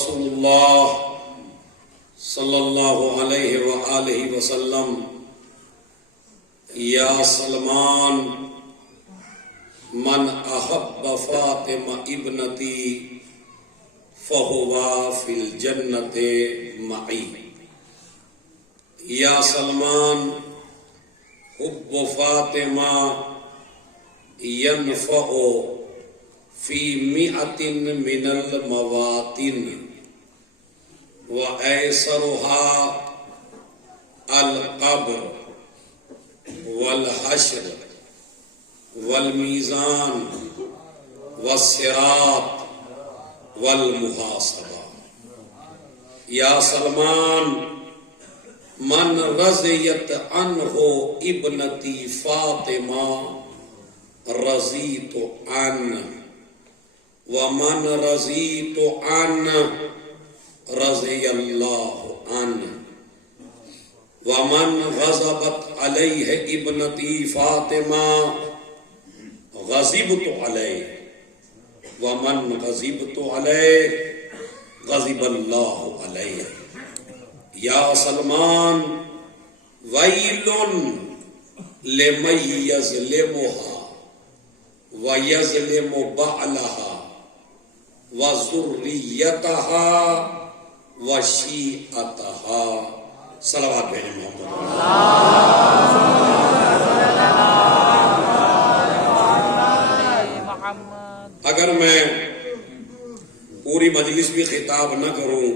رسول اللہ صلی اللہ علیہ وآلہ وسلم یا سلمان من احب فاطمہ ابنتی فہو فی الجنت معی. یا سلمان حب فاطمہ ینفع فی مئۃ من المواطن وایسرها القبر والحشر والمیزان والصراط والمحاسبہ. یا سلمان من رضیت عنہ ابنتی فاطمہ رضیت عنہ ومن رضیت عنہ رضی اللہ عنہ ومن غضبت علیہ ابنتی فاطمہ غضبت علیہ ومن غضبت علیہ غضب اللہ علیہ. یا سلمان ویل لمن یظلمها ویظلم بعلها وذریتها وشیعتها. صلوات بھیجیں محمد. اگر میں پوری مجلس بھی خطاب نہ کروں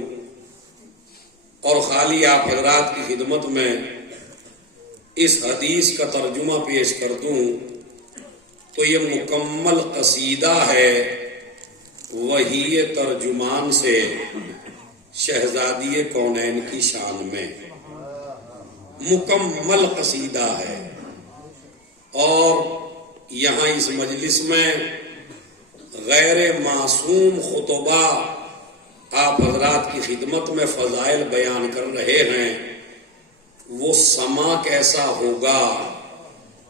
اور خالی آپ حضرات کی خدمت میں اس حدیث کا ترجمہ پیش کر دوں تو یہ مکمل قصیدہ ہے وحی ترجمان سے شہزادی کونین کی شان میں. مکمل قصیدہ ہے اور یہاں اس مجلس میں غیر معصوم خطبہ آپ حضرات کی خدمت میں فضائل بیان کر رہے ہیں. وہ سما کیسا ہوگا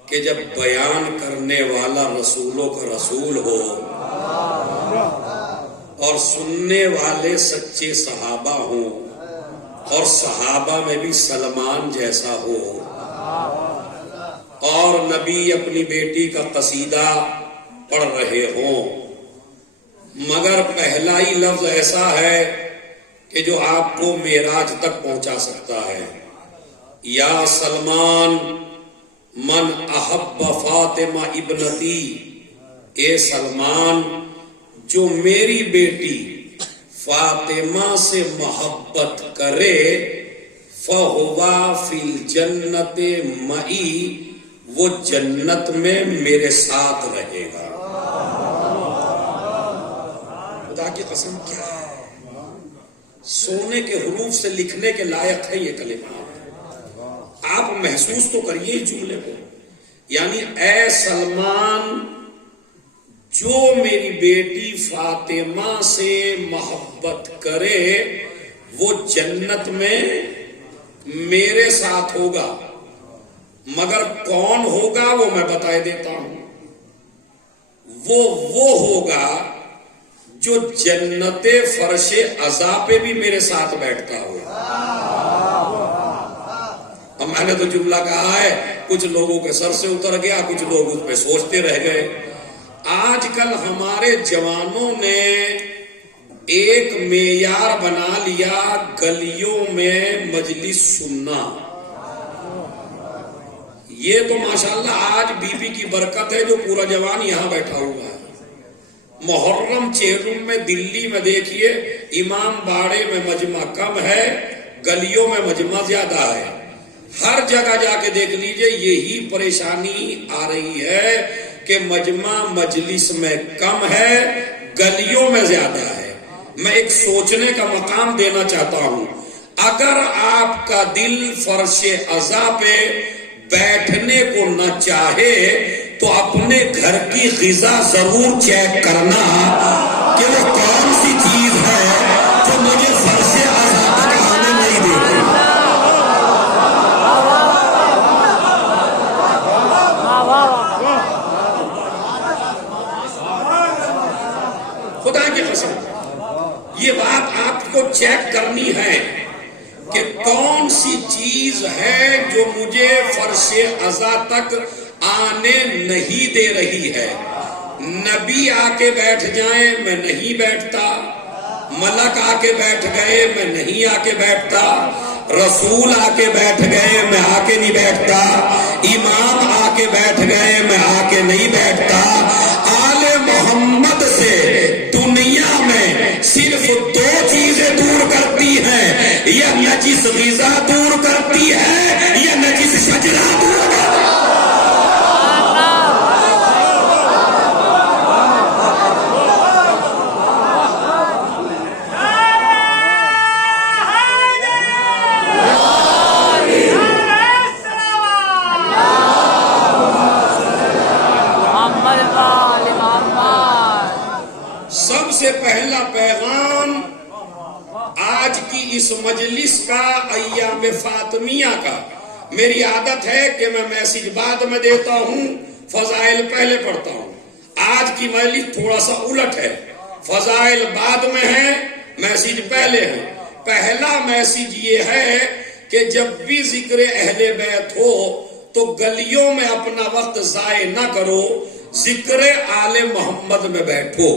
کہ جب بیان کرنے والا رسولوں کا رسول ہو اور سننے والے سچے صحابہ ہوں اور صحابہ میں بھی سلمان جیسا ہو اور نبی اپنی بیٹی کا قصیدہ پڑھ رہے ہوں. مگر پہلا ہی لفظ ایسا ہے کہ جو آپ کو معراج تک پہنچا سکتا ہے. یا سلمان من احب فاطمہ ابنتی، اے سلمان جو میری بیٹی فاطمہ سے محبت کرے فہوا فی الجنت معی، وہ جنت میں میرے ساتھ رہے گا. خدا کی قسم کیا سونے کے حروف سے لکھنے کے لائق ہے یہ کلمہ. آپ محسوس تو کریے اس جملے کو. یعنی اے سلمان جو میری بیٹی فاطمہ سے محبت کرے وہ جنت میں میرے ساتھ ہوگا. مگر کون ہوگا وہ میں بتا دیتا ہوں. وہ ہوگا جو جنت فرش عزا پہ بھی میرے ساتھ بیٹھتا ہو. اب میں نے تو جملہ کہا ہے، کچھ لوگوں کے سر سے اتر گیا، کچھ لوگ اس پہ سوچتے رہ گئے. آج کل ہمارے جوانوں نے ایک معیار بنا لیا گلیوں میں مجلس سننا. یہ تو ماشاءاللہ آج بی بی کی برکت ہے جو پورا جوان یہاں بیٹھا ہوا ہے. محرم چہرم میں دلی میں دیکھیے امام باڑے میں مجمع کم ہے، گلیوں میں مجمع زیادہ ہے. ہر جگہ جا کے دیکھ لیجئے یہی پریشانی آ رہی ہے کہ مجمع مجلس میں کم ہے، گلیوں میں زیادہ ہے. میں ایک سوچنے کا مقام دینا چاہتا ہوں. اگر آپ کا دل فرش عزا پہ بیٹھنے کو نہ چاہے تو اپنے گھر کی غذا ضرور چیک کرنا کہ وہ کون سی چیز ہے جو مجھے فرش عزا تک آنے نہیں دیتی. خدا کی قسم یہ بات آپ کو چیک کرنی ہے کہ کون سی چیز ہے جو مجھے فرش عزا تک آنے نہیں دے رہی ہے. نبی آ کے بیٹھ جائیں میں نہیں بیٹھتا، ملک آ کے بیٹھ گئے میں نہیں آ کے بیٹھتا، رسول آ کے بیٹھ گئے میں آ کے نہیں بیٹھتا، امام آ کے بیٹھ گئے میں آ کے نہیں بیٹھتا. آل محمد سے دنیا میں صرف دو چیزیں دور کرتی ہیں، یا نجس غذا دور کرتی ہے یا نجس شجرہ دور کرتی ہے. سب سے پہلا پیغام آج کی اس مجلس کا، ایام فاطمیہ کا. میری عادت ہے کہ میں میسج بعد میں دیتا ہوں، فضائل پہلے پڑھتا ہوں. آج کی مجلس تھوڑا سا الٹ ہے، فضائل بعد میں ہے، میسج پہلے ہے. پہلا میسج یہ ہے کہ جب بھی ذکر اہل بیت ہو تو گلیوں میں اپنا وقت ضائع نہ کرو، ذکر آل محمد میں بیٹھو.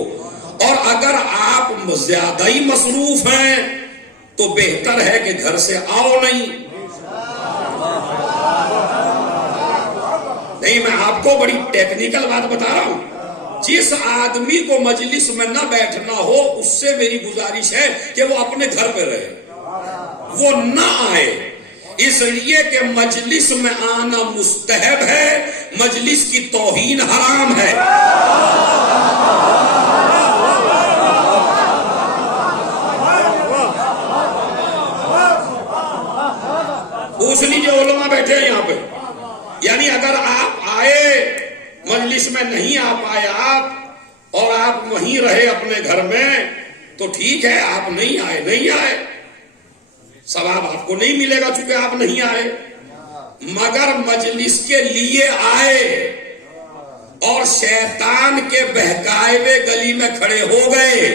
اور اگر آپ زیادہ ہی مصروف ہیں تو بہتر ہے کہ گھر سے آؤ نہیں. میں آپ کو بڑی ٹیکنیکل بات بتا رہا ہوں. جس آدمی کو مجلس میں نہ بیٹھنا ہو اس سے میری گزارش ہے کہ وہ اپنے گھر پہ رہے، وہ نہ آئے. اس لیے کہ مجلس میں آنا مستحب ہے، مجلس کی توہین حرام ہے. پوچھ لیجیے علماء بیٹھے ہیں یہاں پہ، یعنی اگر آپ آئے مجلس میں نہیں آ پائے آپ اور آپ وہیں رہے اپنے گھر میں تو ٹھیک ہے، آپ نہیں آئے ثواب آپ کو نہیں ملے گا چونکہ آپ نہیں آئے. مگر مجلس کے لیے آئے اور شیطان کے بہکائے ہوئے گلی میں کھڑے ہو گئے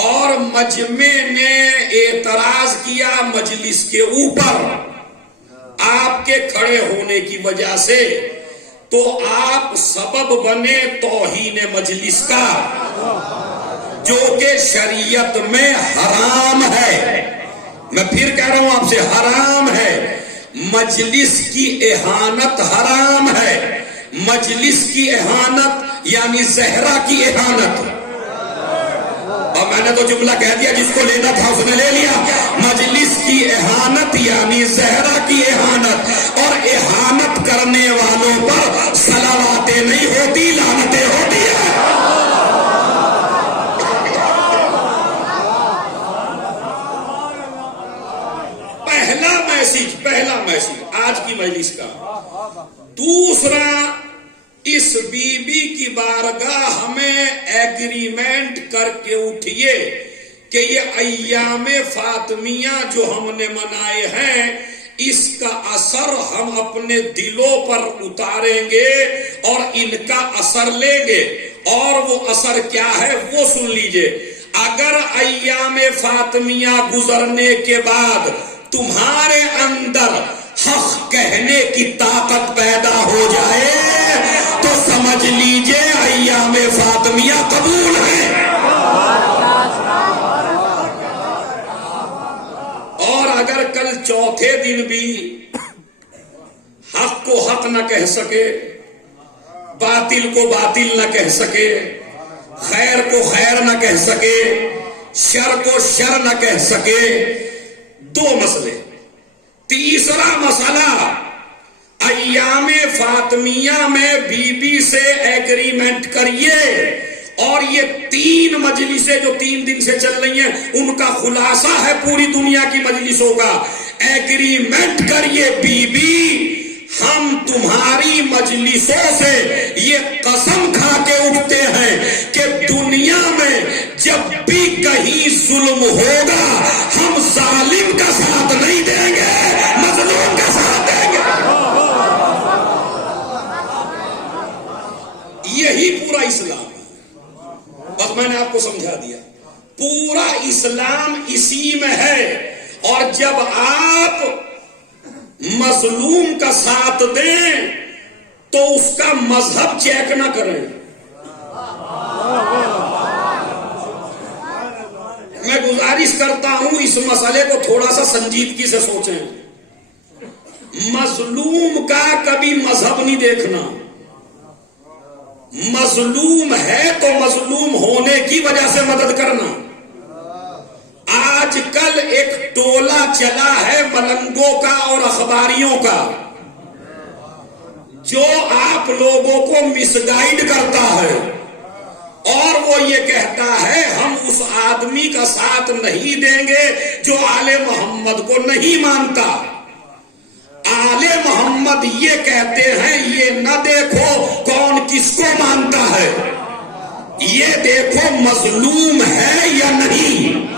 اور مجمع نے اعتراض کیا مجلس کے اوپر آپ کے کھڑے ہونے کی وجہ سے، تو آپ سبب بنے توہین مجلس کا، جو کہ شریعت میں حرام ہے. میں پھر کہہ رہا ہوں آپ سے، حرام ہے. مجلس کی اہانت حرام ہے. مجلس کی اہانت یعنی زہرا کی اہانت. اور میں نے تو جملہ کہہ دیا، جس کو لینا تھا اس نے لے لیا. مجلس کی اہانت یعنی زہرا کی اہانت، اور اہانت کرنے والوں پر صلواتیں نہیں ہوتی، لعنتیں ہوتی ہیں. پہلا میسج آج کی مجلس کا. دوسرا، اس بی بی کی بارگاہ ہمیں ایگریمنٹ کر کے اٹھیے کہ یہ ایام فاطمیہ جو ہم نے منائے ہیں اس کا اثر ہم اپنے دلوں پر اتاریں گے اور ان کا اثر لیں گے. اور وہ اثر کیا ہے وہ سن لیجئے. اگر ایام فاطمیہ گزرنے کے بعد تمہارے اندر حق کہنے کی طاقت پیدا ہو جائے تو سمجھ لیجئے ایام فاطمیہ قبول ہے. اور اگر کل چوتھے دن بھی حق کو حق نہ کہہ سکے، باطل کو باطل نہ کہہ سکے، خیر کو خیر نہ کہہ سکے، شر کو شر نہ کہہ سکے، دو مسئلے. تیسرا مسئلہ، ایام فاطمیہ میں بی بی سے ایگریمنٹ کریے، اور یہ 3 مجلسیں جو 3 دن سے چل رہی ہیں ان کا خلاصہ ہے پوری دنیا کی مجلسوں کا. ایگریمنٹ کریے بی بی، ہم تمہاری مجلسوں سے یہ قسم کھا کے اٹھتے ہیں کہ دنیا میں جب بھی کہیں ظلم ہوگا ہم ظالم کا ساتھ نہیں دیں گے، مظلوم کا ساتھ دیں گے. یہی پورا اسلام ہے. بس میں نے آپ کو سمجھا دیا. پورا اسلام اسی میں ہے. اور جب آپ مظلوم کا ساتھ دیں تو اس کا مذہب چیک نہ کریں. میں گزارش کرتا ہوں اس مسئلے کو تھوڑا سا سنجیدگی سے سوچیں. مظلوم کا کبھی مذہب نہیں دیکھنا. مظلوم ہے تو مظلوم ہونے کی وجہ سے مدد کرنا. آج کل ایک ٹولہ چلا ہے ملنگوں کا اور اخباریوں کا جو آپ لوگوں کو مس گائیڈ کرتا ہے اور وہ یہ کہتا ہے ہم اس آدمی کا ساتھ نہیں دیں گے جو آل محمد کو نہیں مانتا. آل محمد یہ کہتے ہیں یہ نہ دیکھو کون کس کو مانتا ہے, یہ دیکھو مظلوم ہے یا نہیں.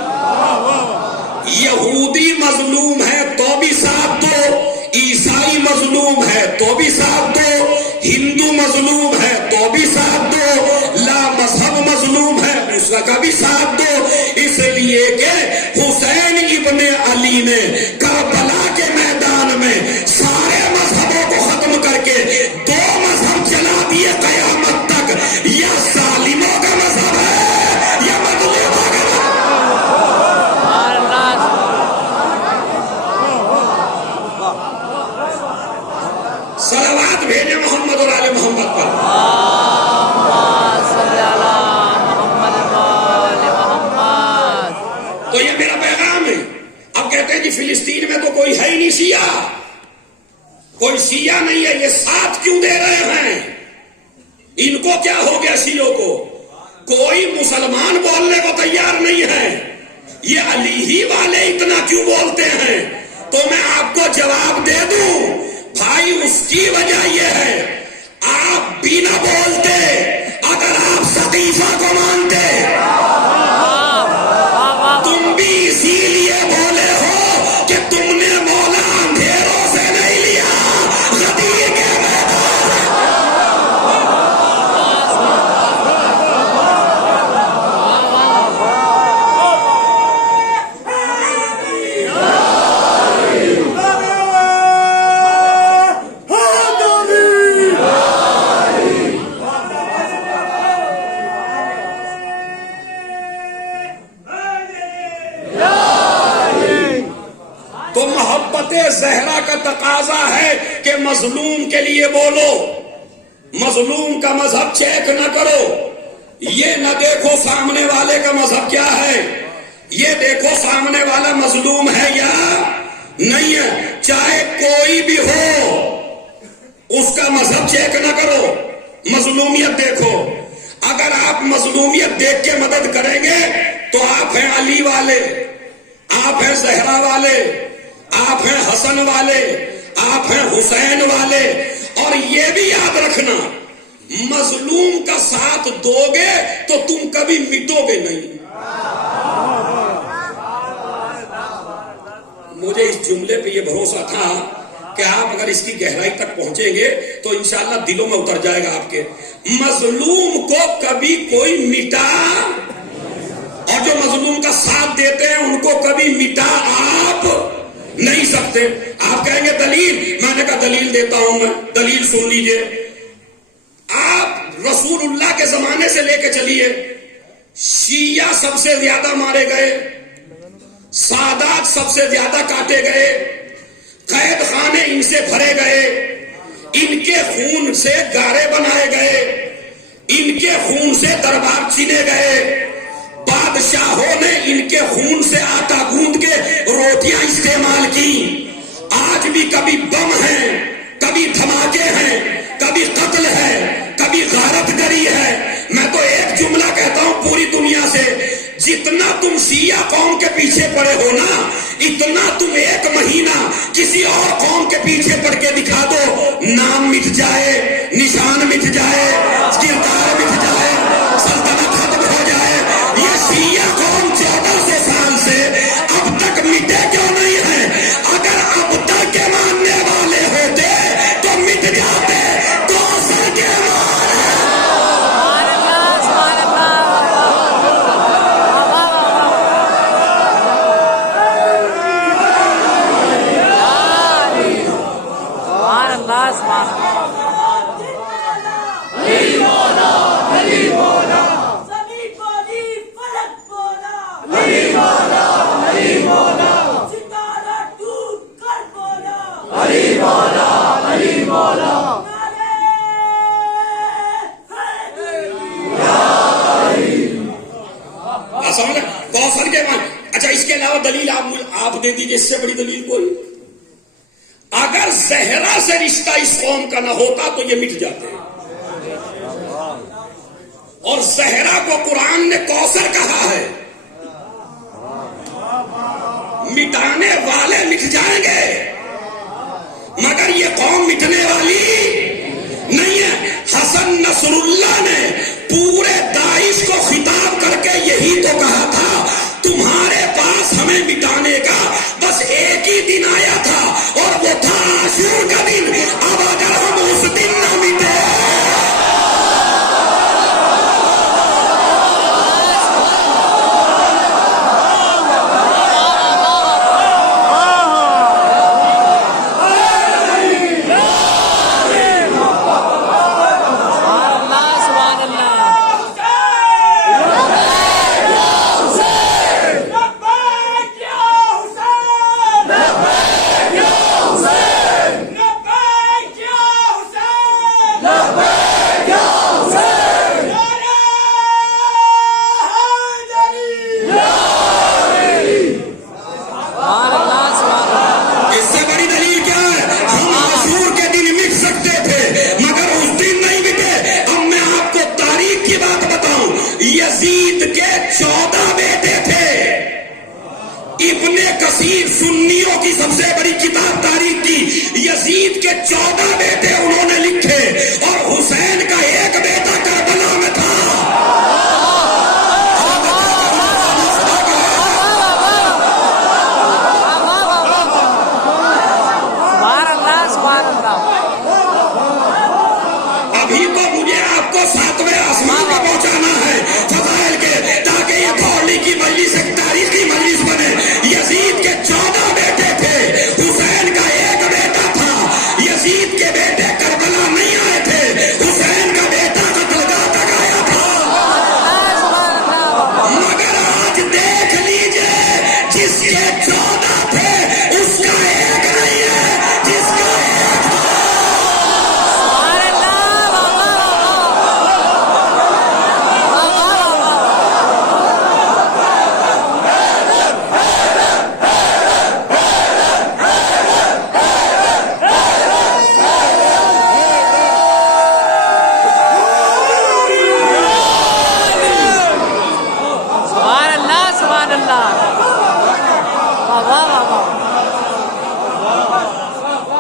یہودی مظلوم ہے تو بھی ساتھ دو, عیسائی مظلوم ہے تو بھی ساتھ دو, ہندو مظلوم ہے تو بھی ساتھ دو, لا مذہب مظلوم ہے اس کا بھی ساتھ دو. اس لیے کہ حسین ابن علی نے کربلا کے میدان میں سارے مذہبوں کو ختم کر کے دو مذہب چلا دیے قیامت تک. یا ظالموں کا مذہب ہے یا مظلوموں کا مذہب. صلوات بھیجے محمد اور آل محمد پر. تو یہ میرا پیغام ہے. اب کہتے ہیں جی فلسطین میں تو کوئی ہے ہی نہیں شیعہ, کوئی شیعہ نہیں ہے, یہ ساتھ کیوں دے رہے ہیں؟ ان کو کیا ہو گیا شیعوں کو؟ کوئی مسلمان بولنے کو تیار نہیں ہے, یہ علی ہی والے اتنا کیوں بولتے ہیں؟ تو میں آپ کو جواب دے دوں بھائی, اس کی وجہ یہ ہے آپ بھی نہ بولتے اگر آپ سقیفہ کو مانتے. تم بھی اسی لیے بولے ہو کہ تم نے مولا اندھیروں سے نہیں لیا, غدیر کے زہرا کا تقاضا ہے کہ مظلوم کے لیے بولو, مظلوم کا مذہب چیک نہ کرو. یہ نہ دیکھو سامنے والے کا مذہب کیا ہے, یہ دیکھو سامنے والا مظلوم ہے یا نہیں ہے. چاہے کوئی بھی ہو اس کا مذہب چیک نہ کرو, مظلومیت دیکھو. اگر آپ مظلومیت دیکھ کے مدد کریں گے تو آپ ہیں علی والے, آپ ہیں زہرا والے, آپ ہیں حسن والے, آپ ہیں حسین والے. اور یہ بھی یاد رکھنا مظلوم کا ساتھ دو گے تو تم کبھی مٹو گے نہیں. مجھے اس جملے پہ یہ بھروسہ تھا کہ آپ اگر اس کی گہرائی تک پہنچیں گے تو انشاءاللہ دلوں میں اتر جائے گا آپ کے. مظلوم کو کبھی کوئی مٹا, اور جو مظلوم کا ساتھ دیتے ہیں ان کو کبھی مٹا آپ نہیں سکتے. آپ کہیں گے دلیل, میں نے کہا دلیل دیتا ہوں, میں دلیل سن لیجئے. آپ رسول اللہ کے زمانے سے لے کے چلیے, شیعہ سب سے زیادہ مارے گئے, سادات سب سے زیادہ کاٹے گئے, قید خانے ان سے بھرے گئے, ان کے خون سے گارے بنائے گئے, ان کے خون سے دربار چینے گئے, بادشاہوں نے ان کے خون سے آٹا گوندھ کے روٹیاں استعمال کی. آج بھی کبھی بم ہیں, کبھی دھماکے ہیں, کبھی قتل ہے, کبھی غارت گری ہے. میں تو ایک جملہ کہتا ہوں پوری دنیا سے, جتنا تم شیعہ قوم کے پیچھے پڑے ہو نا, اتنا تم ایک مہینہ کسی اور قوم کے پیچھے پڑ کے دکھا دو, نام مٹ جائے, نشان مٹ جائے, کردار مٹ جائے, سلطنت ختم ہو جائے. یہ شیعہ قوم 1400 سال سے اب تک مٹے کیوں نہیں ہے؟ اگر اب تک کے ماننے والے ہوتے تو مٹ جاتے. تو اثر کے کوثر کے معنی. اچھا اس کے علاوہ دلیل آپ دے دیجیے، اس سے بڑی دلیل کوئی؟ اگر زہرا سے رشتہ اس قوم کا نہ ہوتا تو یہ مٹ جاتے ہیں، اور زہرا کو قرآن نے کوثر کہا ہے. مٹانے والے مٹ جائیں گے مگر یہ قوم مٹنے والی نہیں ہے. حسن نصر اللہ نے پورے داعش کو خطاب کر کے یہی تو کہا تھا، تمہارے پاس ہمیں مٹانے کا بس ایک ہی دن آیا تھا اور وہ تھا عاشور کا دن. اب اگر ہم اس دن نہ مٹے سنیوں کی سب سے بڑی کتاب تاریخ کی، یزید کے 14 بیٹے انہوں نے لکھے اور حسین کا ایک بیٹا کربلا میں تھا. ابھی تو مجھے آپ کو 7ویں آسمان پہ پہنچانا ہے فضائل کے، تاکہ یہ دھولی کی مجلس ایک تاریخی مجلس بنے. یزید کے 14 بیٹے تھے، حسین کا ایک بیٹا تھا. یزید کے بیٹے کربلا نہیں آئے تھے، حسین کا بیٹا قتلگاہ تک آیا تھا. مگر آج دیکھ لیجئے، جس کے 14 تھے اس کا ایک نہیں ہے، جس کا ایک تھا.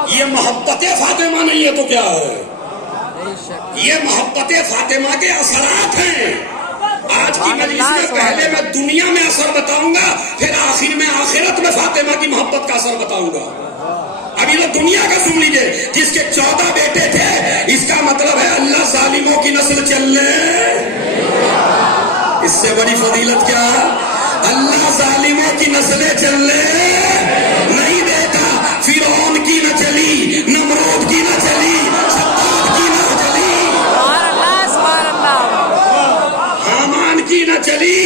یہ محبت فاطمہ نہیں ہے تو کیا ہے؟ یہ محبت فاطمہ کے اثرات ہیں. آج کی مجلس میں پہلے میں دنیا میں اثر بتاؤں گا، پھر آخر میں آخرت میں فاطمہ کی محبت کا اثر بتاؤں گا. ابھی تو دنیا کا سن لیجئے. جس کے 14 بیٹے تھے، اس کا مطلب ہے اللہ ظالموں کی نسل چلنے. اس سے بڑی فضیلت کیا؟ اللہ ظالموں کی نسلیں چلنے نہیں دیتا. فرعون کی نہ چلی، نمرود کی نہ چلی، شداد کی نہ چلی، حامان کی نہ چلی،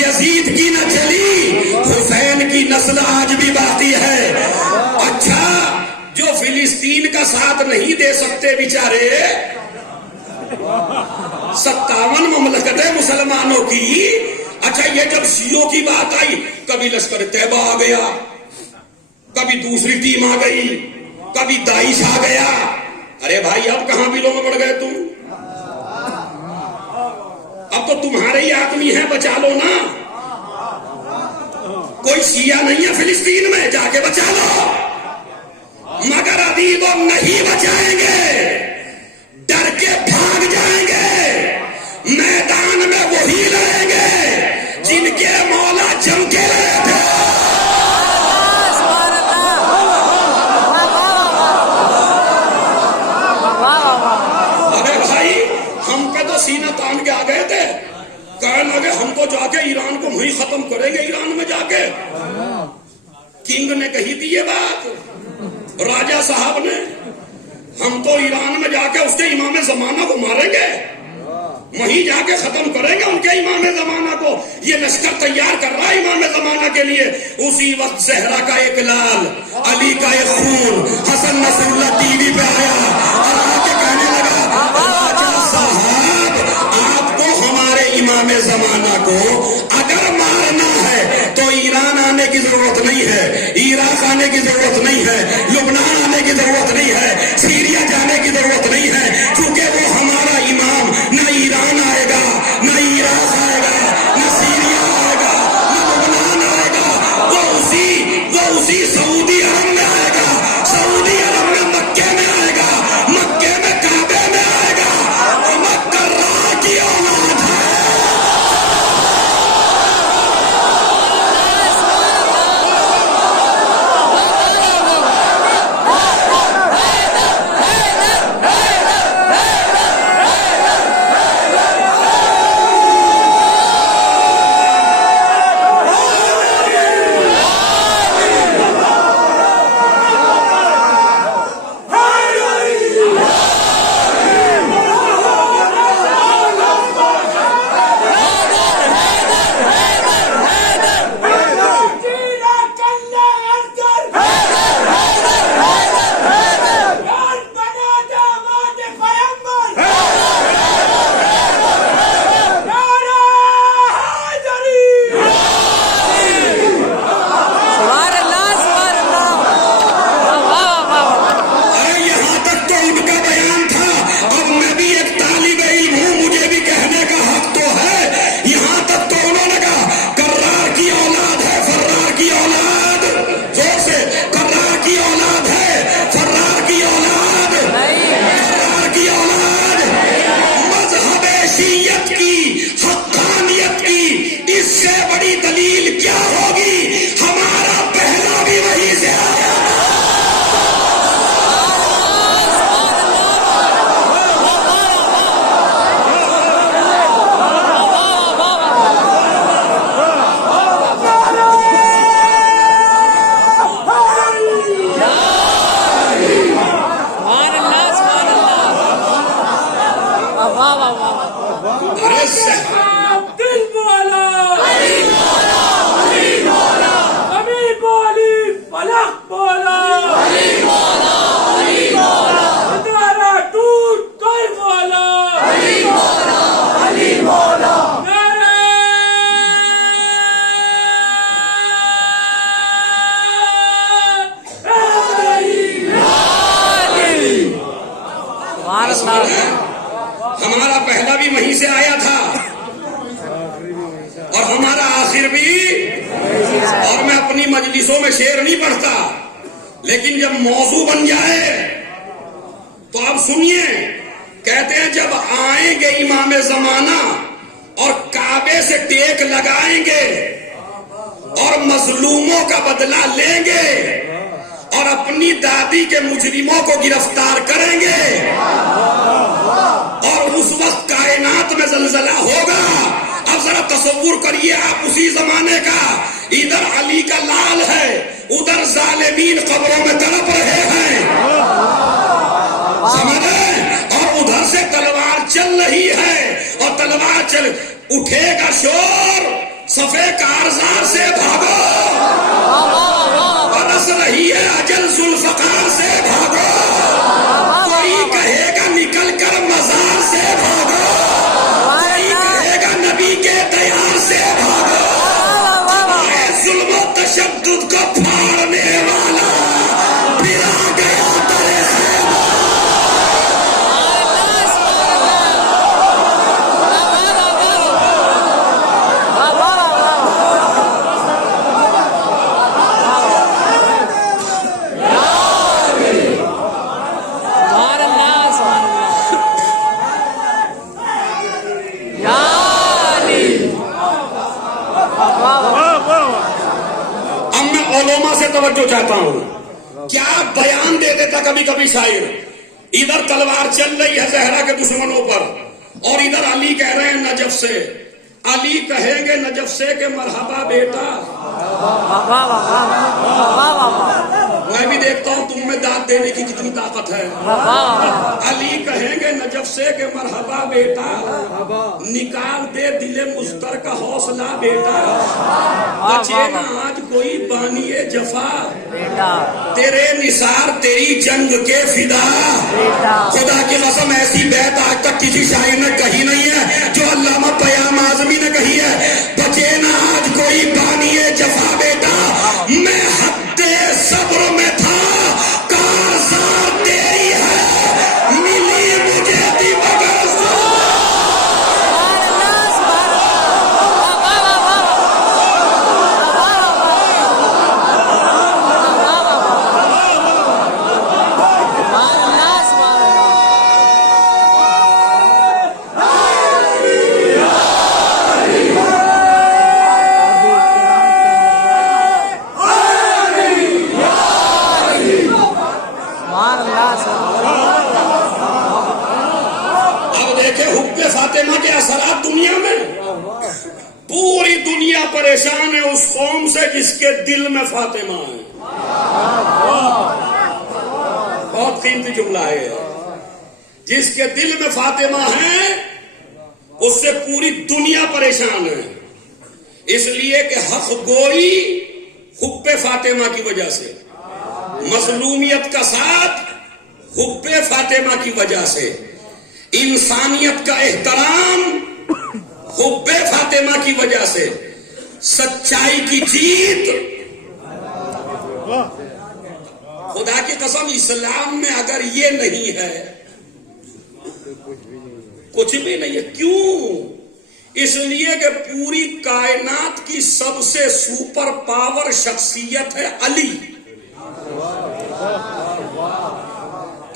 یزید کی نہ چلی، حسین کی نسل آج بھی باقی ہے. اچھا جو فلسطین کا ساتھ نہیں دے سکتے بیچارے، 57 مملکتیں مسلمانوں کی. اچھا یہ جب شیعوں کی بات آئی، کبھی لشکر طیبہ آ گیا، کبھی دوسری ٹیم آ گئی، کبھی داعش آ گیا. ارے بھائی اب کہاں بلوں میں پڑ گئے تم؟ اب تو تمہارے ہی آدمی ہیں، بچا لو نا. کوئی شیعہ نہیں ہے فلسطین میں، جا کے بچا لو. مگر ابھی وہ نہیں بچائیں گے، ڈر کے بھاگ جائیں گے. میدان میں وہی لڑیں گے جن کے مولا جم کے رہے تھے. ارے بھائی ہم پہ تو سینہ تان کے آ گئے تھے، کہنے لگے ہم تو جا کے ایران کو وہی ختم کریں گے. ایران میں جا کے کنگ نے کہی تھی یہ بات، راجہ صاحب نے، ہم تو ایران میں جا کے اس کے امام زمانہ کو ماریں گے، وہیں جا کے ختم کریں گے ان کے امام زمانہ کو. یہ لشکر تیار کر رہا ہے امام زمانہ کے لیے. اسی وقت زہرا کا ایک لال، علی کا ایک خون، حسن نصر اللہ ٹی وی پہ آیا اور آ کے کہنے لگا راجہ صاحب آپ کو ہمارے امام زمانہ کو اگر مارنا ہے کی ضرورت نہیں ہے، عراق آنے کی ضرورت نہیں ہے، لبنان آنے کی ضرورت نہیں ہے، سیریا جانے کی ضرورت نہیں ہے، کیونکہ وہ ہمارا امام نہ ایران آئے گا، نہ عراق آئے گا، نہ سیریا آئے گا، نہ لبنان آئے گا، وہ اسی سعودی عرب میں آئے گا، سعودی عرب میں مکے میں آئے گا، مکے میں کعبے میں آئے گا، مکہ راہ کی اولاد ہے۔ ہمارا پہلا بھی وہیں سے آیا تھا اور ہمارا آخر بھی، اور میں اپنی مجلسوں میں شعر نہیں پڑھتا، لیکن جب موضوع بن جائے تو آپ سنیے، کہتے ہیں جب آئیں گے امام زمانہ اور کعبے سے ٹیک لگائیں گے اور مظلوموں کا بدلہ لیں گے اور اپنی دادی کے مجرموں کو گرفتار کریں گے، اور اس وقت کائنات میں زلزلہ ہوگا۔ اب ذرا تصور کریے آپ اسی زمانے کا، ادھر علی کا لال ہے، ادھر ظالمین قبروں میں تڑپ رہے ہیں، سمجھے، اور ادھر سے تلوار چل رہی ہے، اور تلوار چل اٹھے گا شور، صفے کارزار سے بھاگو، برس رہی ہے اجل ذوالفقار سے بھاگو، کوئی کہے گا نکل کر مزار سے بھاگو، کوئی کہے گا نبی کے دیار سے بھاگو، ظلم و تشدد کو پھاڑنے والا پھر آ گیا ترے خیمہ۔ علماء سے توجہ چاہتا ہوں، کیا بیان دے دیتا کبھی کبھی شاعر، ادھر تلوار چل رہی ہے زہرا کے دشمنوں پر اور ادھر علی کہہ رہے ہیں نجف سے، علی کہیں گے نجف سے کہ مرحبا بیٹا، میں بھی دیکھتا ہوں تم میں داد دینے کی کتنی طاقت ہے، علی کہیں گے نجف سے کہ مرحبا بیٹا، نکال دے دل مضطر کا حوصلہ بیٹا، بچے نہ آج کوئی بانی جفا، تیرے نثار تیری جنگ کے فدا، خدا کی قسم ایسی بیت آج تک کسی شاعر نے کہی نہیں ہے جو علامہ پیام اعظمی نے کہی ہے، بچے نہ آج کوئی بانی جفا بیٹا، ہے اس قوم سے جس کے دل میں فاطمہ ہے. بہت قیمتی جملہ ہے. جس کے دل میں فاطمہ ہے اس سے پوری دنیا پریشان ہے. اس لیے کہ حق گوئی حب فاطمہ کی وجہ سے، مظلومیت کا ساتھ حب فاطمہ کی وجہ سے، انسانیت کا احترام حب فاطمہ کی وجہ سے، سچائی کی جیت. خدا کی قسم اسلام میں اگر یہ نہیں ہے کچھ بھی نہیں ہے. کیوں؟ اس لیے کہ پوری کائنات کی سب سے سپر پاور شخصیت ہے علی.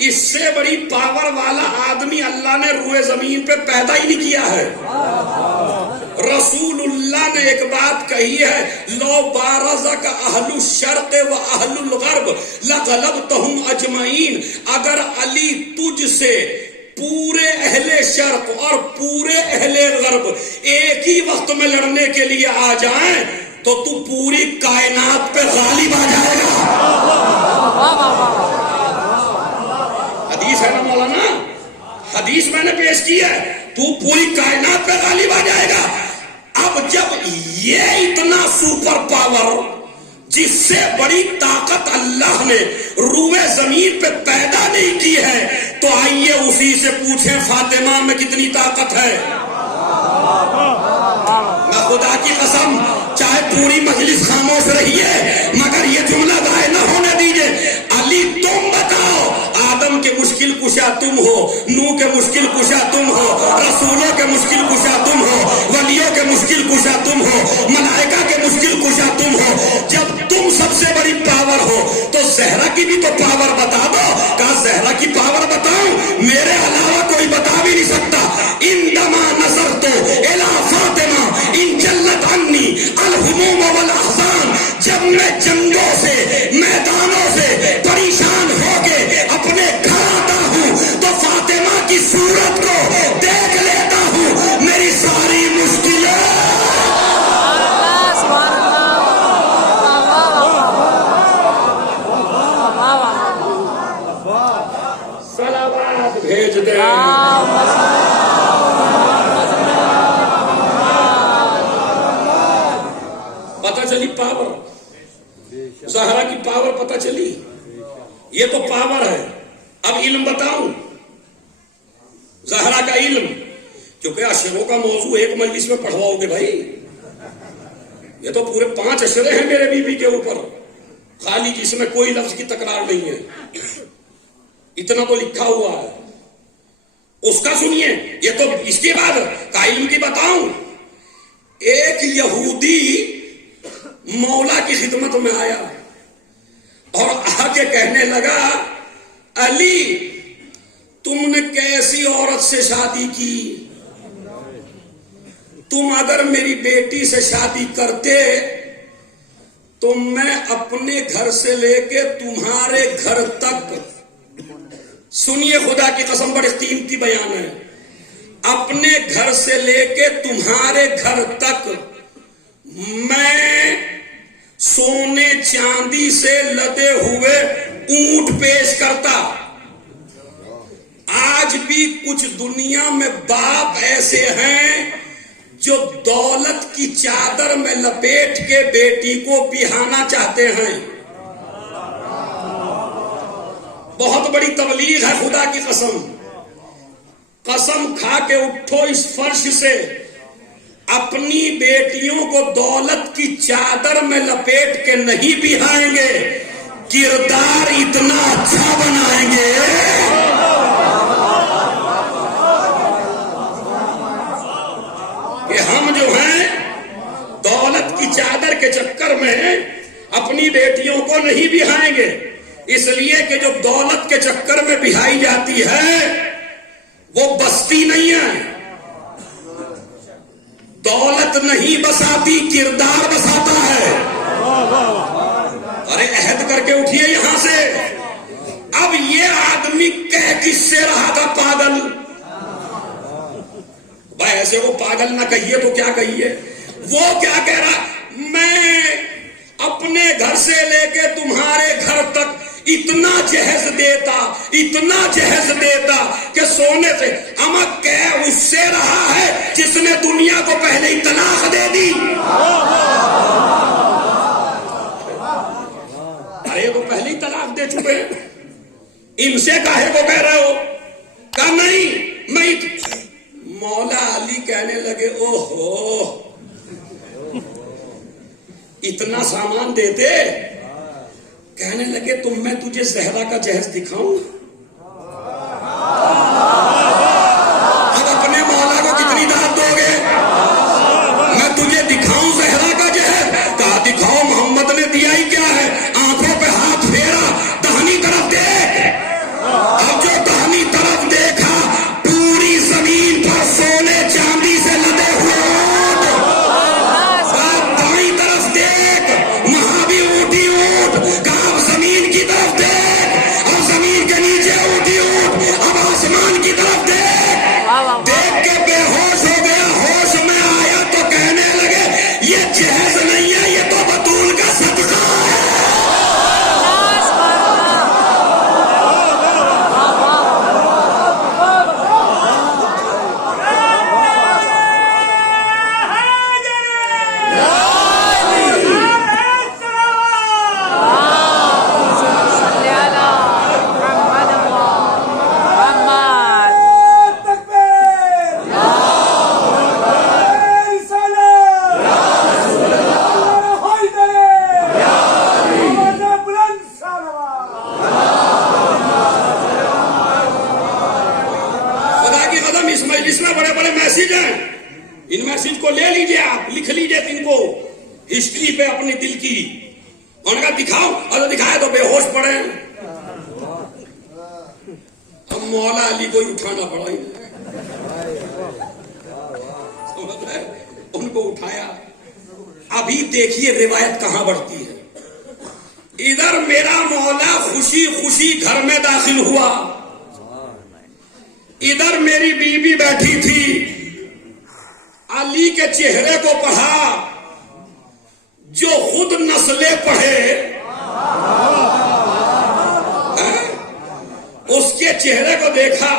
اس سے بڑی پاور والا آدمی اللہ نے روئے زمین پہ پیدا ہی نہیں کیا ہے. رسول اللہ نے ایک بات کہی ہے، لو بارزک اہل الشرق و اہل الغرب لغلبتہم اجمعین. اگر علی تجھ سے پورے اہل شرق اور پورے اہل غرب ایک ہی وقت میں لڑنے کے لیے آ جائیں تو تو پوری کائنات پہ غالب آ جائے گا. حدیث ہے نا مولانا، حدیث میں نے پیش کی ہے، تو پوری کائنات پہ غالب آ جائے گا. اب جب یہ اتنا سپر پاور جس سے بڑی طاقت اللہ نے روئے زمین پہ پیدا نہیں کی ہے، تو آئیے اسی سے پوچھیں فاطمہ میں کتنی طاقت ہے. میں خدا کی قسم چاہے پوری مجلس خاموش رہیے مگر یہ جملہ ضائع نہ ہونے دیجئے. علی تم بتاؤ، آدم کے مشکل کشا تم ہو، نوح کے مشکل کشا تم ہو، رسولوں کے مشکل کشا تم ہو، ولیوں کے مشکل کشا تم ہو، ملائکہ کے مشکل کشا تم ہو. جب تم سب سے بڑی پاور ہو تو زہرا کی بھی تو پاور بتا دو. کہا زہرا کی پاور بتاؤں؟ میرے علاوہ کوئی بتا بھی نہیں سکتا. اندما نظرت الی فاطمہ ان جلت عنی الہموم والاحزان. جب میں جنگوں سے میدانوں سے پریشان ہو کے اپنے گھر آتا ہوں تو فاطمہ کی صورت کو دیکھ لیتا ہوں. میری ساری مشکلیں سلامات بھیج دے. پتہ چلی پاور، زہرا کی پاور پتہ چلی. یہ تو پاور ہے. اب علم بتاؤں، زہرا کا علم، کیونکہ اشروں کا موضوع ایک مجلس میں پڑھواؤ گے بھائی. یہ تو پورے 5 اشرے ہیں میرے بی بی کے اوپر، خالی جس میں کوئی لفظ کی تکرار نہیں ہے. اتنا تو لکھا ہوا ہے، اس کا سنیے. یہ تو اس کے بعد کا علم کی بتاؤں. ایک یہودی مولا کی خدمت میں آیا اور آ کے کہنے لگا، علی تم نے کیسی عورت سے شادی کی؟ تم اگر میری بیٹی سے شادی کرتے تو میں اپنے گھر سے لے کے تمہارے گھر تک، سنیے خدا کی قسم بڑے قیمتی بیان ہے، اپنے گھر سے لے کے تمہارے گھر تک میں سونے چاندی سے لدے ہوئے اونٹ پیش کرتا. آج بھی کچھ دنیا میں باپ ایسے ہیں جو دولت کی چادر میں لپیٹ کے بیٹی کو بہانا چاہتے ہیں. بہت بڑی تبلیغ ہے خدا کی قسم. قسم کھا کے اٹھو اس فرش سے، اپنی بیٹیوں کو دولت کی چادر میں لپیٹ کے نہیں بہائیں گے، کردار اتنا اچھا بنائیں گے کہ ہم جو ہیں دولت کی چادر کے چکر میں اپنی بیٹیوں کو نہیں بہائیں گے. اس لیے کہ جو دولت کے چکر میں بہائی جاتی ہے وہ بستی نہیں ہے. دولت نہیں بساتی، کردار بساتا ہے. ارے عہد کر کے اٹھیے یہاں سے. اب یہ آدمی کہہ کس سے رہا تھا پاگل؟ بھائی ایسے وہ پاگل نہ کہیے تو کیا کہیے. وہ کیا کہہ رہا؟ میں گھر سے لے کے تمہارے گھر تک اتنا جہیز دیتا کہ سونے سے امک کہ اس سے رہا ہے جس نے دنیا کو پہلے ہی طلاق دے دی. ارے وہ پہلے ہی طلاق دے چکے ہیں, ان سے کاہے کو کہہ رہے ہو؟ کہا نہیں میں. مولا علی کہنے لگے اوہو اتنا سامان دیتے. کہنے لگے تم میں تجھے زہرا کا جہیز دکھاؤں. اب اپنے مولا کو کتنی داد دو گے؟ میں تجھے دکھاؤں زہرا کا جہیز. کہا دکھاؤ. محمد نے دیا ہی کیا ہے؟ آنکھوں پہ ہاتھ پھیرا, دہنی طرف دیکھ. اب جو دہنی طرف دیکھا پوری زمین پر سونے چاندی سے لدے ہوئے اونٹ. بائیں طرف دیکھ, وہاں بھی اونٹی اونٹ. کہا زمین کی طرف دیکھ, اب زمین کے نیچے اونٹی اونٹ. اب آسمان کی طرف دیکھ. دیکھ کے بے ہوش ہو گیا. ہوش میں آیا تو کہنے لگے یہ جہیز نہیں ہے, یہ تو بطول کا صدقہ ہے. ان میسج کو لے لیجئے, آپ لکھ لیجئے ان کو ہسٹری پہ اپنے دل کی. انہوں نے کہا دکھاؤ, اور دکھایا تو بے ہوش پڑے. اب مولا علی کو اٹھانا پڑا, ان کو اٹھایا. ابھی دیکھیے روایت کہاں بڑھتی ہے. ادھر میرا مولا خوشی خوشی گھر میں داخل ہوا, ادھر میری بیوی بیٹھی تھی. علی کے چہرے کو پڑھا, جو خود نسلیں پڑھے اس کے چہرے کو دیکھا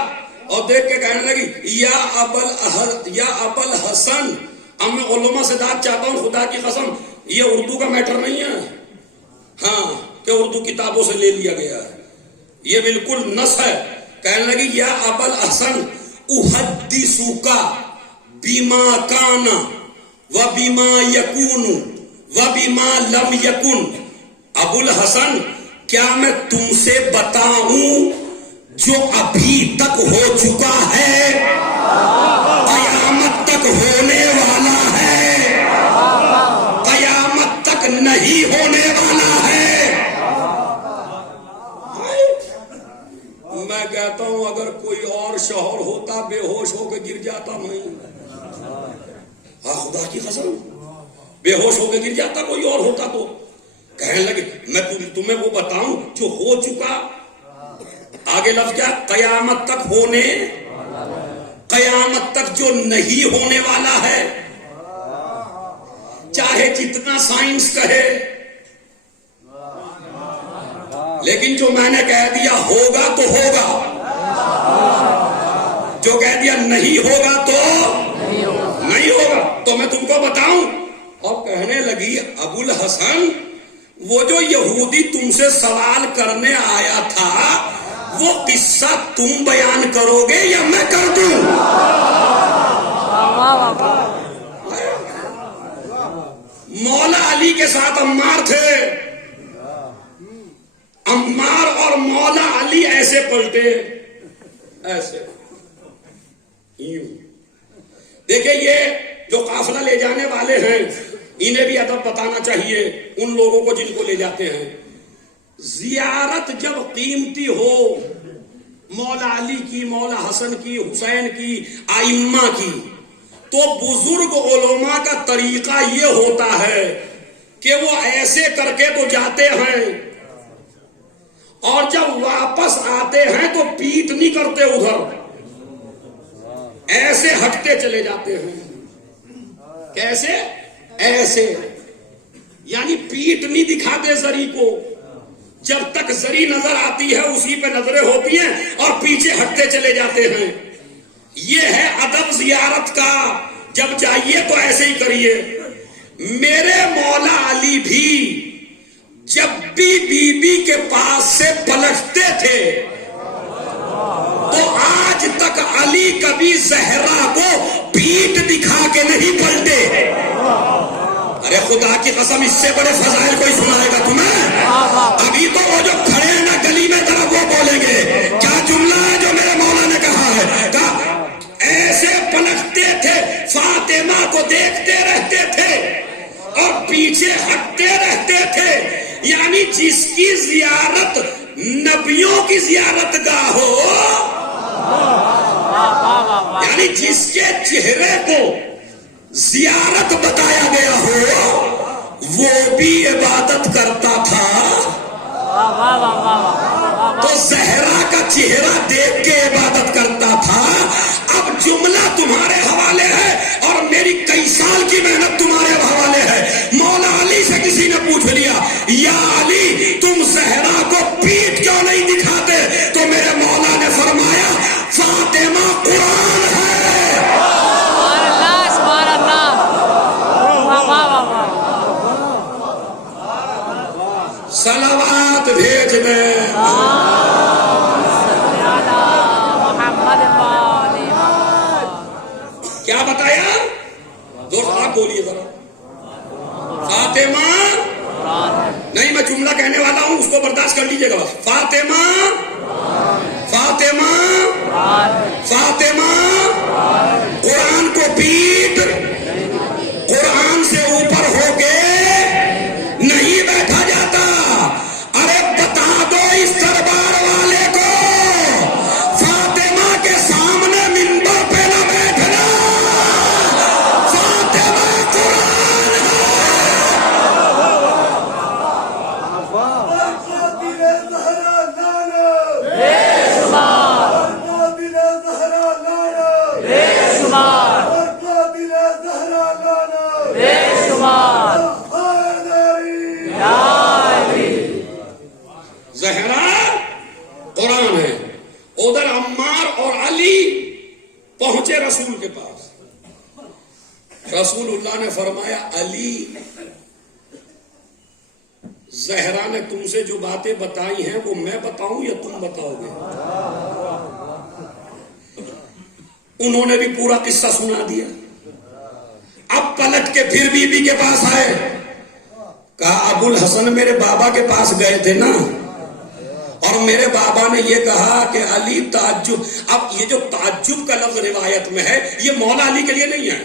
اور دیکھ کے کہنے لگی یا ابل حسن. اب میں علماء سے داد چاہتا ہوں, خدا کی قسم یہ اردو کا میٹر نہیں ہے, ہاں کہ اردو کتابوں سے لے لیا گیا ہے, یہ بالکل نص ہے. کہنے لگی یا ابل حسن احدثک بما کان و بما یکون و بما لم یکن. ابو الحسن کیا میں تم سے بتاؤں جو ابھی تک ہو چکا ہے, قیامت تک ہونے والا ہے, قیامت تک نہیں ہونے والا ہے. میں کہتا ہوں اگر کوئی اور شوہر ہوتا بے ہوش ہو کے گر جاتا. نہیں, خدا کی قسم بے ہوش ہو کے گر جاتا کوئی اور ہوتا تو. کہنے لگے میں تمہیں وہ بتاؤں جو ہو چکا. آگے لفظ کیا؟ قیامت تک ہونے, قیامت تک جو نہیں ہونے والا ہے. چاہے جتنا سائنس کہے, لیکن جو میں نے کہہ دیا ہوگا تو ہوگا, جو کہہ دیا نہیں ہوگا تو نہیں ہوگا. تو میں تم کو بتاؤں. اور کہنے لگی ابو الحسن وہ جو یہودی تم سے سوال کرنے آیا تھا وہ قصہ تم بیان کرو گے یا میں کر دوں؟ مولا علی کے ساتھ عمار تھے. عمار اور مولا علی ایسے پلٹے, ایسے. دیکھیں یہ جو قافلہ لے جانے والے ہیں انہیں بھی ادب بتانا چاہیے ان لوگوں کو جن کو لے جاتے ہیں. زیارت جب قیمتی ہو, مولا علی کی, مولا حسن کی, حسین کی, ائمہ کی, تو بزرگ علماء کا طریقہ یہ ہوتا ہے کہ وہ ایسے کر کے تو جاتے ہیں اور جب واپس آتے ہیں تو پیٹ نہیں کرتے, ادھر ایسے ہٹتے چلے جاتے ہیں. کیسے؟ ایسے. یعنی پیٹ نہیں دکھاتے زری کو، جب تک زری نظر آتی ہے اسی پہ نظریں ہوتی ہیں اور پیچھے ہٹتے چلے جاتے ہیں. یہ ہے ادب زیارت کا. جب جائیے تو ایسے ہی کریے. میرے مولا علی بھی جب بھی بی بی کے پاس سے پلٹتے تھے تو آج تک علی کبھی زہرا کو پیٹ دکھا کے نہیں پلٹے. ارے خدا کی قسم، اس سے بڑے فضائل کوئی سنائے گا تمہیں؟ ابھی تو وہ جو کھڑے ہیں نا گلی میں طرف وہ بولیں گے کیا جملہ ہے جو میرے مولا نے کہا ہے. کہا ایسے پلٹتے تھے، فاطمہ کو دیکھتے رہتے تھے اور پیچھے ہٹتے رہتے تھے. یعنی جس کی زیارت نبیوں کی زیارت گاہ ہو، یعنی جس کے چہرے کو زیارت بتایا گیا ہو، وہ بھی عبادت کرتا تھا. تو زہرا کا چہرہ دیکھ کے عبادت کرتا تھا. اب جملہ تمہارے حوالے ہے اور میری کئی سال کی محنت تمہارے حوالے ہے. مولا علی سے کسی نے پوچھ لیا یا علی تم زہرا کو پیٹ کیوں نہیں دکھاتے؟ تو میرے مولا نے فرمایا فاطمہ قرآن ہے. صلوات بھیج دیں. کیا بتایا دوست؟ آپ بولیے ذرا. فاطمہ نہیں، میں جملہ کہنے والا ہوں، اس کو برداشت کر لیجیے گا. فاطمہ فاطمہ فاطمہ قرآن کو پیٹ، قرآن سے اوپر ہو کے نہیں بیٹھا جاتا. ارے بتا دو اس دربار والے کو فاطمہ کے سامنے منبر پہ نہ بیٹھنا. فاطمہ قرآن ہے. زہرا قرآن ہے. ادھر عمار اور علی پہنچے رسول کے پاس. رسول اللہ نے فرمایا علی، زہرا نے تم سے جو باتیں بتائی ہیں وہ میں بتاؤں یا تم بتاؤ گے؟ انہوں نے بھی پورا قصہ سنا دیا. اب پلٹ کے پھر بی بی کے پاس آئے. کہا ابو الحسن میرے بابا کے پاس گئے تھے نا، اور میرے بابا نے یہ کہا کہ علی تعجب. اب یہ جو تعجب کا لفظ روایت میں ہے یہ مولا علی کے لیے نہیں ہے،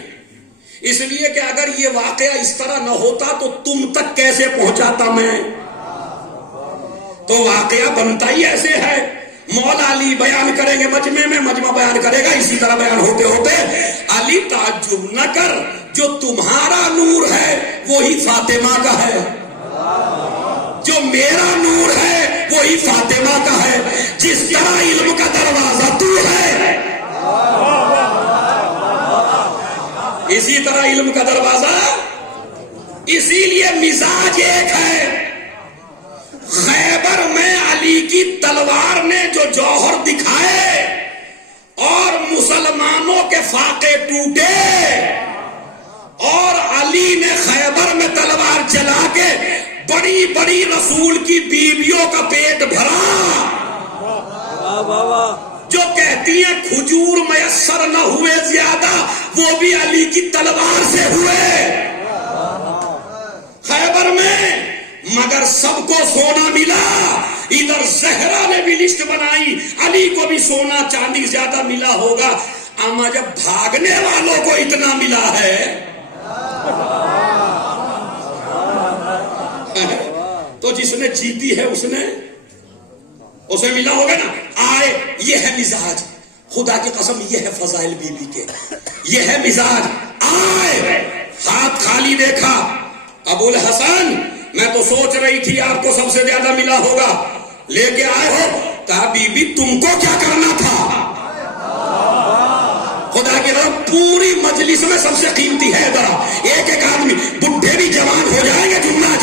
اس لیے کہ اگر یہ واقعہ اس طرح نہ ہوتا تو تم تک کیسے پہنچاتا میں. تو واقعہ بنتا ہی ایسے ہے. مولا علی بیان کریں گے مجمع میں، مجمع بیان کرے گا، اسی طرح بیان ہوتے ہوتے علی تعجب نہ کر، جو تمہارا نور ہے وہی فاطمہ کا ہے، جو میرا نور ہے وہی فاطمہ کا ہے. جس طرح علم کا دروازہ تو ہے، اسی طرح علم کا دروازہ. اسی لیے مزاج ایک ہے. خیبر میں علی کی تلوار نے جو جوہر دکھائے اور مسلمانوں کے فاقے ٹوٹے، اور علی نے خیبر میں تلوار چلا کے بڑی بڑی رسول کی بیویوں کا پیٹ بھرا. جو کہتی ہیں کھجور میسر نہ ہوئے زیادہ، وہ بھی علی کی تلوار سے ہوئے خیبر میں. مگر سب کو سونا ملا. ادھر زہرا نے بھی لسٹ بنائی، علی کو بھی سونا چاندی زیادہ ملا ہوگا. اما جب بھاگنے والوں کو اتنا ملا ہے تو جس نے جیتی ہے اسے ملا ہوگا نا. آئے، یہ ہے مزاج. خدا کی قسم یہ ہے فضائل بی بی کے، یہ ہے مزاج. آئے، ہاتھ خالی دیکھا. ابو الحسن میں تو سوچ رہی تھی آپ کو سب سے زیادہ ملا ہوگا، لے کے آئے ہو. کہا بی بی تم کو کیا کرنا تھا؟ خدا کی رحم پوری مجلس میں سب سے قیمتی ہے ذرا ایک ایک آدمی. بڈھے بھی جوان ہو جائیں گے، جملہ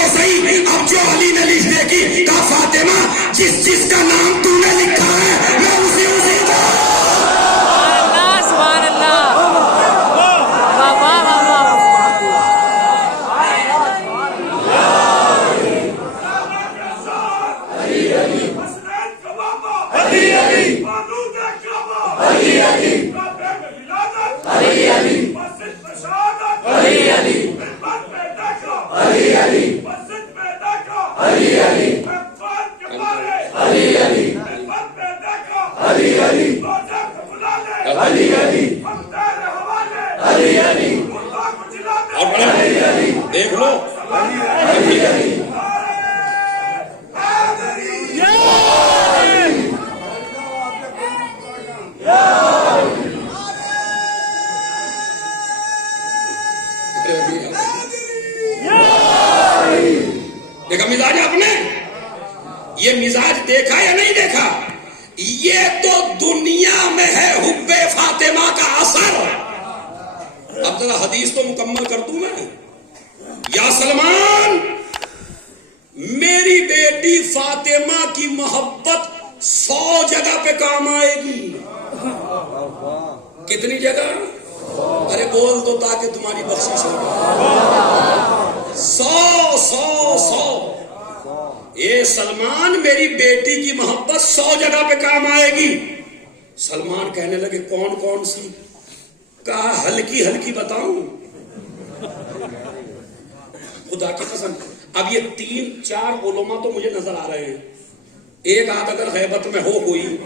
تو صحیح اب جو علی نے لسٹ دیکھی کہا فاطمہ جس جس کا نام تو نے لکھا ہے میں اسی کو سبحان اللہ واہ واہ واہ دیکھ لو دیکھا مزاج آپ نے یہ مزاج دیکھا یا نہیں دیکھا یہ تو دنیا میں ہے حب فاطمہ کا اثر اب ذرا حدیث تو مکمل کر دوں میں یا سلمان میری بیٹی فاطمہ کی محبت 100 جگہ پہ کام آئے گی کتنی جگہ ارے بول دو تاکہ تمہاری بخشش ہو 100 اے سلمان میری بیٹی کی محبت 100 جگہ پہ کام آئے گی سلمان کہنے لگے کون کون سی کہا ہلکی ہلکی بتاؤں خدا کی قسم اب یہ 3-4 علماء تو مجھے نظر آ رہے ہیں ایک آدھ اگر غیبت میں ہو کوئی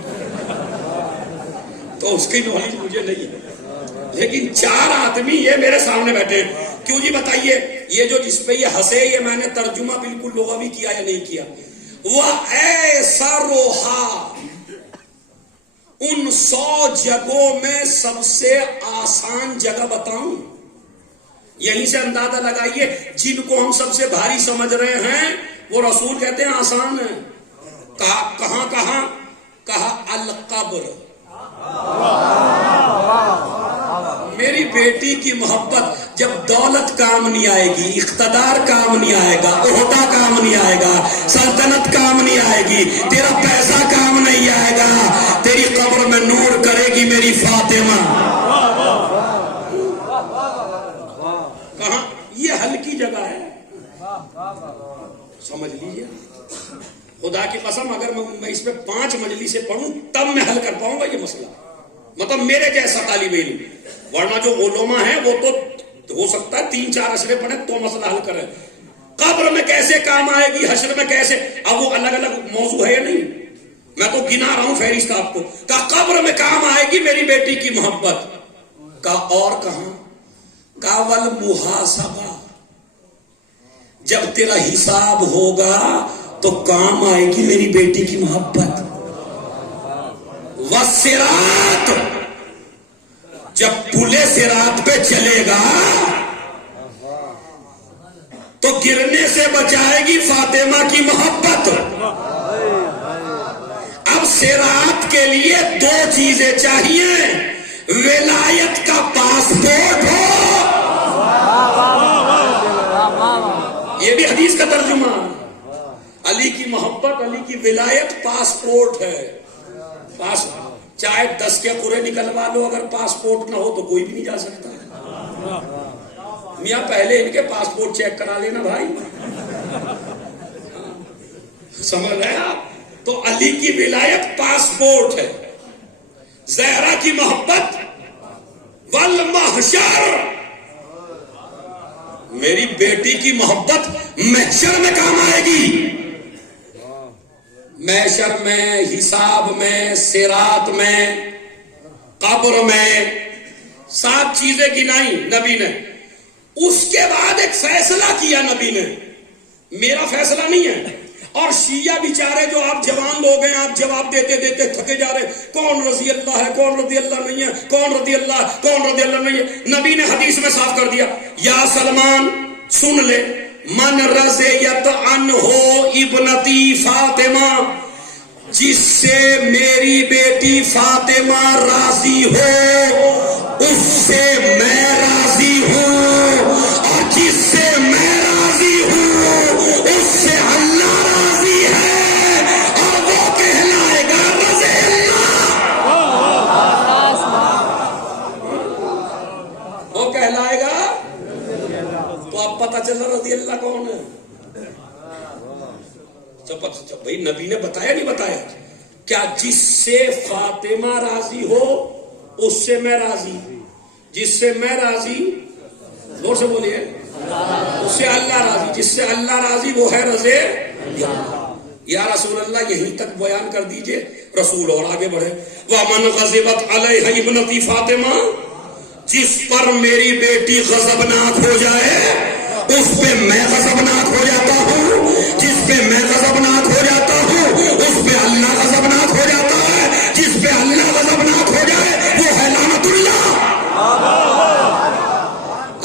تو اس کی نالج مجھے نہیں ہے لیکن 4 آدمی یہ میرے سامنے بیٹھے کیوں جی بتائیے یہ جو جس پہ یہ ہنسے یہ میں نے ترجمہ بالکل لغوی کیا یا نہیں کیا وہ ایسا روحا ان 100 جگہوں میں سب سے آسان جگہ بتاؤں یہیں سے اندازہ لگائیے جن کو ہم سب سے بھاری سمجھ رہے ہیں وہ رسول کہتے ہیں آسان ہے کہاں کہا القبر میری بیٹی کی محبت جب دولت کام نہیں آئے گی اقتدار کام نہیں آئے گا عہدہ کام نہیں آئے گا سلطنت کام نہیں آئے گی تیرا پیسہ کام نہیں آئے گا تیری قبر میں نور کرے گی میری فاطمہ کہاں یہ ہلکی جگہ ہے سمجھ لیجیے خدا کی قسم اگر میں اس پہ 5 مجلسیں پڑھوں تب میں حل کر پاؤں گا یہ مسئلہ مطلب میرے جیسا طالب علم ورنہ جو علماء ہیں وہ تو ہو سکتا ہے 3-4 اشرے پڑھیں تو مسئلہ حل کریں قبر میں کیسے کام آئے گی حشر میں کیسے اب وہ الگ الگ موضوع ہے یا نہیں میں تو گنا رہا ہوں فہرست آپ کو کہا قبر میں کام آئے گی میری بیٹی کی محبت کہا اور کہاں کہا والمحاسبہ جب تیرا حساب ہوگا تو کام آئے گی میری بیٹی کی محبت والصراط جب پلے صراط پہ چلے گا تو گرنے سے بچائے گی فاطمہ کی محبت اب صراط کے لیے 2 چیزیں چاہیے ولایت کا پاسپورٹ ہو یہ بھی حدیث کا ترجمہ علی کی محبت علی کی ولایت پاسپورٹ ہے چاہے 10 کے قرے نکلوا لو اگر پاسپورٹ نہ ہو تو کوئی بھی نہیں جا سکتا میاں پہلے ان کے پاسپورٹ چیک کرا لینا بھائی سمجھ رہے آپ تو علی کی ولایت پاسپورٹ ہے زہرا کی محبت والمحشر میری بیٹی کی محبت محشر میں کام آئے گی محشر میں حساب میں صراط میں قبر میں 7 چیزیں گنائی نبی نے اس کے بعد ایک فیصلہ کیا نبی نے میرا فیصلہ نہیں ہے اور شیعہ بیچارے جو آپ جوان لوگ ہیں آپ جواب دیتے دیتے تھکے جا رہے کون رضی اللہ ہے کون رضی اللہ نہیں ہے کون رضی اللہ نہیں ہے نبی نے حدیث میں صاف کر دیا یا سلمان سن لے من رضیت عنہ ابنتی فاطمہ جس سے میری بیٹی فاطمہ راضی ہو اس سے میں راضی ہوں اور جس سے میں راضی ہوں بھائی نبی نے بتایا نہیں بتایا؟ کیا جس سے فاطمہ راضی ہو اس سے میں راضی، جس سے میں راضی زور سے بولیے اس سے اللہ راضی، جس سے اللہ راضی وہ ہے رضے یا رسول اللہ یہیں تک بیان کر دیجئے۔ رسول اور آگے بڑھے، وَمَنْ غَضِبَتْ عَلَيْهَا ابْنَتِي فاطمہ، جس پر میری بیٹی غضبناک ہو جائے اس پہ میں غضبناک ہو جاتا ہوں، جس پہ میں غضبناک ہو جاتا ہوں اس پہ اللہ غضبناک ہو جاتا ہے، جس پہ اللہ غضبناک ہو جائے وہ ہے لعنت اللہ۔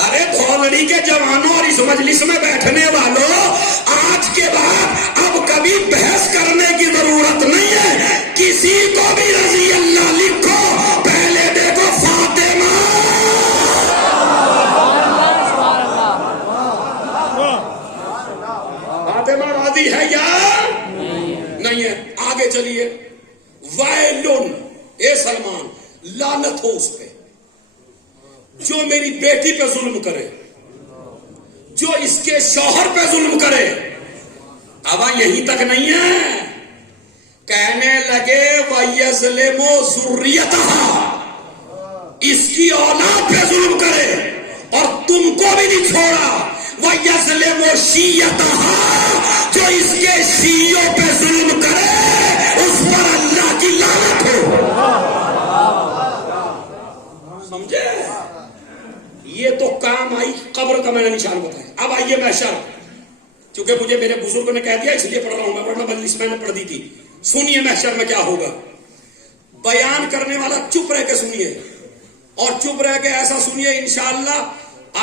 ارے دھولڑی کے جوانوں اور اس مجلس میں بیٹھنے والوں، آج کے بعد اب کبھی بحث کرنے کی ضرورت نہیں ہے، کسی کو بھی رضی اللہ لکھو، پہلے دیکھو فاطمہ راضی ہے یا نہیں ہے؟ آگے چلیے، وائلن، اے سلمان لعنت ہو اس پہ جو میری بیٹی پہ ظلم کرے، جو اس کے شوہر پہ ظلم کرے۔ اب یہیں تک نہیں ہے، کہنے لگے وَيَظْلِمُ ذُرِّيَّتَهَا، اس کی اولاد پہ ظلم کرے اور تم کو بھی نہیں چھوڑا، وَيَظْلِمُ شِيَّتَهَا، جو اس کے شیعوں پہ ظلم کرے اس پر اللہ کی لعنت ہو۔ سمجھے؟ یہ تو کام آئی قبر کا میں نے نشان بتایا۔ اب آئیے محشر، چونکہ مجھے میرے بزرگوں نے کہہ دیا اس لیے پڑھ رہا ہوں میں، ورنہ مجلس میں نے پڑھ دی تھی۔ سنیے محشر میں کیا ہوگا، بیان کرنے والا چپ رہ کے سنیے، اور چپ رہ کے ایسا سنیے انشاءاللہ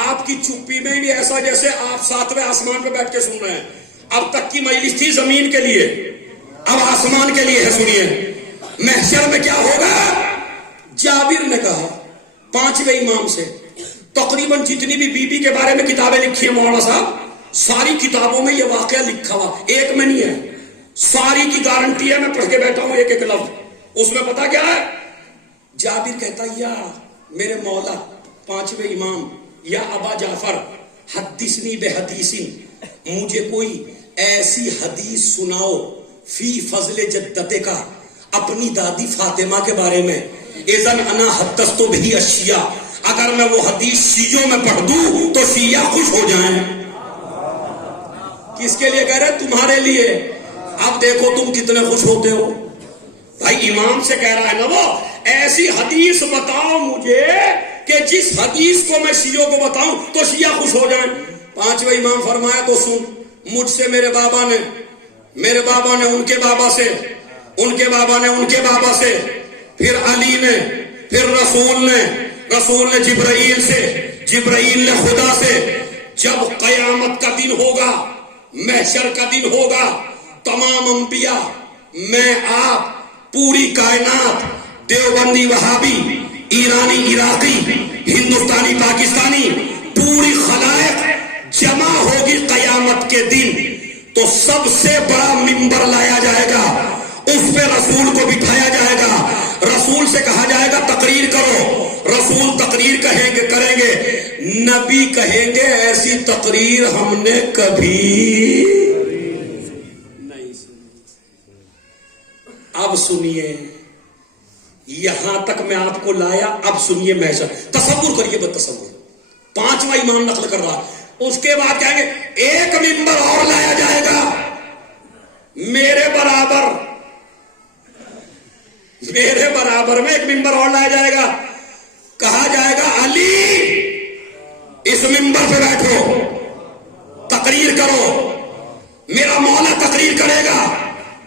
آپ کی چپی میں بھی ایسا جیسے آپ ساتویں آسمان پہ بیٹھ کے سن رہے ہیں۔ اب تک کی مجلس تھی زمین کے لیے، اب آسمان کے لیے ہے۔ سنیے محشر میں کیا ہوگا۔ جابر نے کہا 5ویں امام سے، تقریباً جتنی بھی بی بی کے بارے میں کتابیں لکھی ہیں مولانا صاحب، ساری کتابوں میں یہ واقعہ لکھا ہوا، ایک میں نہیں ہے، ساری کی گارنٹی ہے، میں پڑھ کے بیٹھا ہوں ایک ایک لفظ۔ اس میں پتا کیا ہے، جابر کہتا یا میرے مولا 5ویں امام، یا ابا جعفر حدثنی بحدیث، مجھے کوئی ایسی حدیث سناؤ فی فضل جدتے کا، اپنی دادی فاطمہ کے بارے میں، اذن انا حدثت بھی اشیاء، اگر میں وہ حدیث شیعوں میں پڑھ دوں تو شیعہ خوش ہو جائیں۔ کس کے لیے کہہ رہے؟ تمہارے لیے۔ اب دیکھو تم کتنے خوش ہوتے ہو۔ بھائی امام سے کہہ رہا ہے نا وہ، ایسی حدیث بتاؤ مجھے کہ جس حدیث کو میں شیعوں کو بتاؤں تو شیعہ خوش ہو جائیں۔ 5ویں امام فرمایا تو سن، مجھ سے میرے بابا نے، میرے بابا نے ان کے بابا سے، ان کے بابا نے ان کے بابا سے، پھر علی نے، پھر رسول نے، رسول نے جبرائیل سے، جبرائیل نے خدا سے۔ جب قیامت کا دن ہوگا، محشر کا دن ہوگا، تمام انبیاء، میں آپ، پوری کائنات، دیوبندی وہابی، ایرانی عراقی، ہندوستانی پاکستانی، پوری خلائق جمع ہوگی قیامت کے دن، تو سب سے بڑا منبر لایا جائے گا، اس پہ رسول کو بٹھایا جائے گا، رسول سے کہا جائے گا تقریر کرو، رسول تقریر کہیں گے، کریں گے، نبی کہیں گے ایسی تقریر ہم نے کبھی نہیں سنی۔ اب سنیے، یہاں تک میں آپ کو لایا، اب سنیے محشر، تصور کریے بتصور، 5واں امام نقل کر رہا، اس کے بعد کہیں گے ایک منبر اور لایا جائے گا میرے برابر میں ایک ممبر اور لایا جائے گا، کہا جائے گا علی اس ممبر پہ بیٹھو، تقریر کرو، میرا مولا تقریر کرے گا،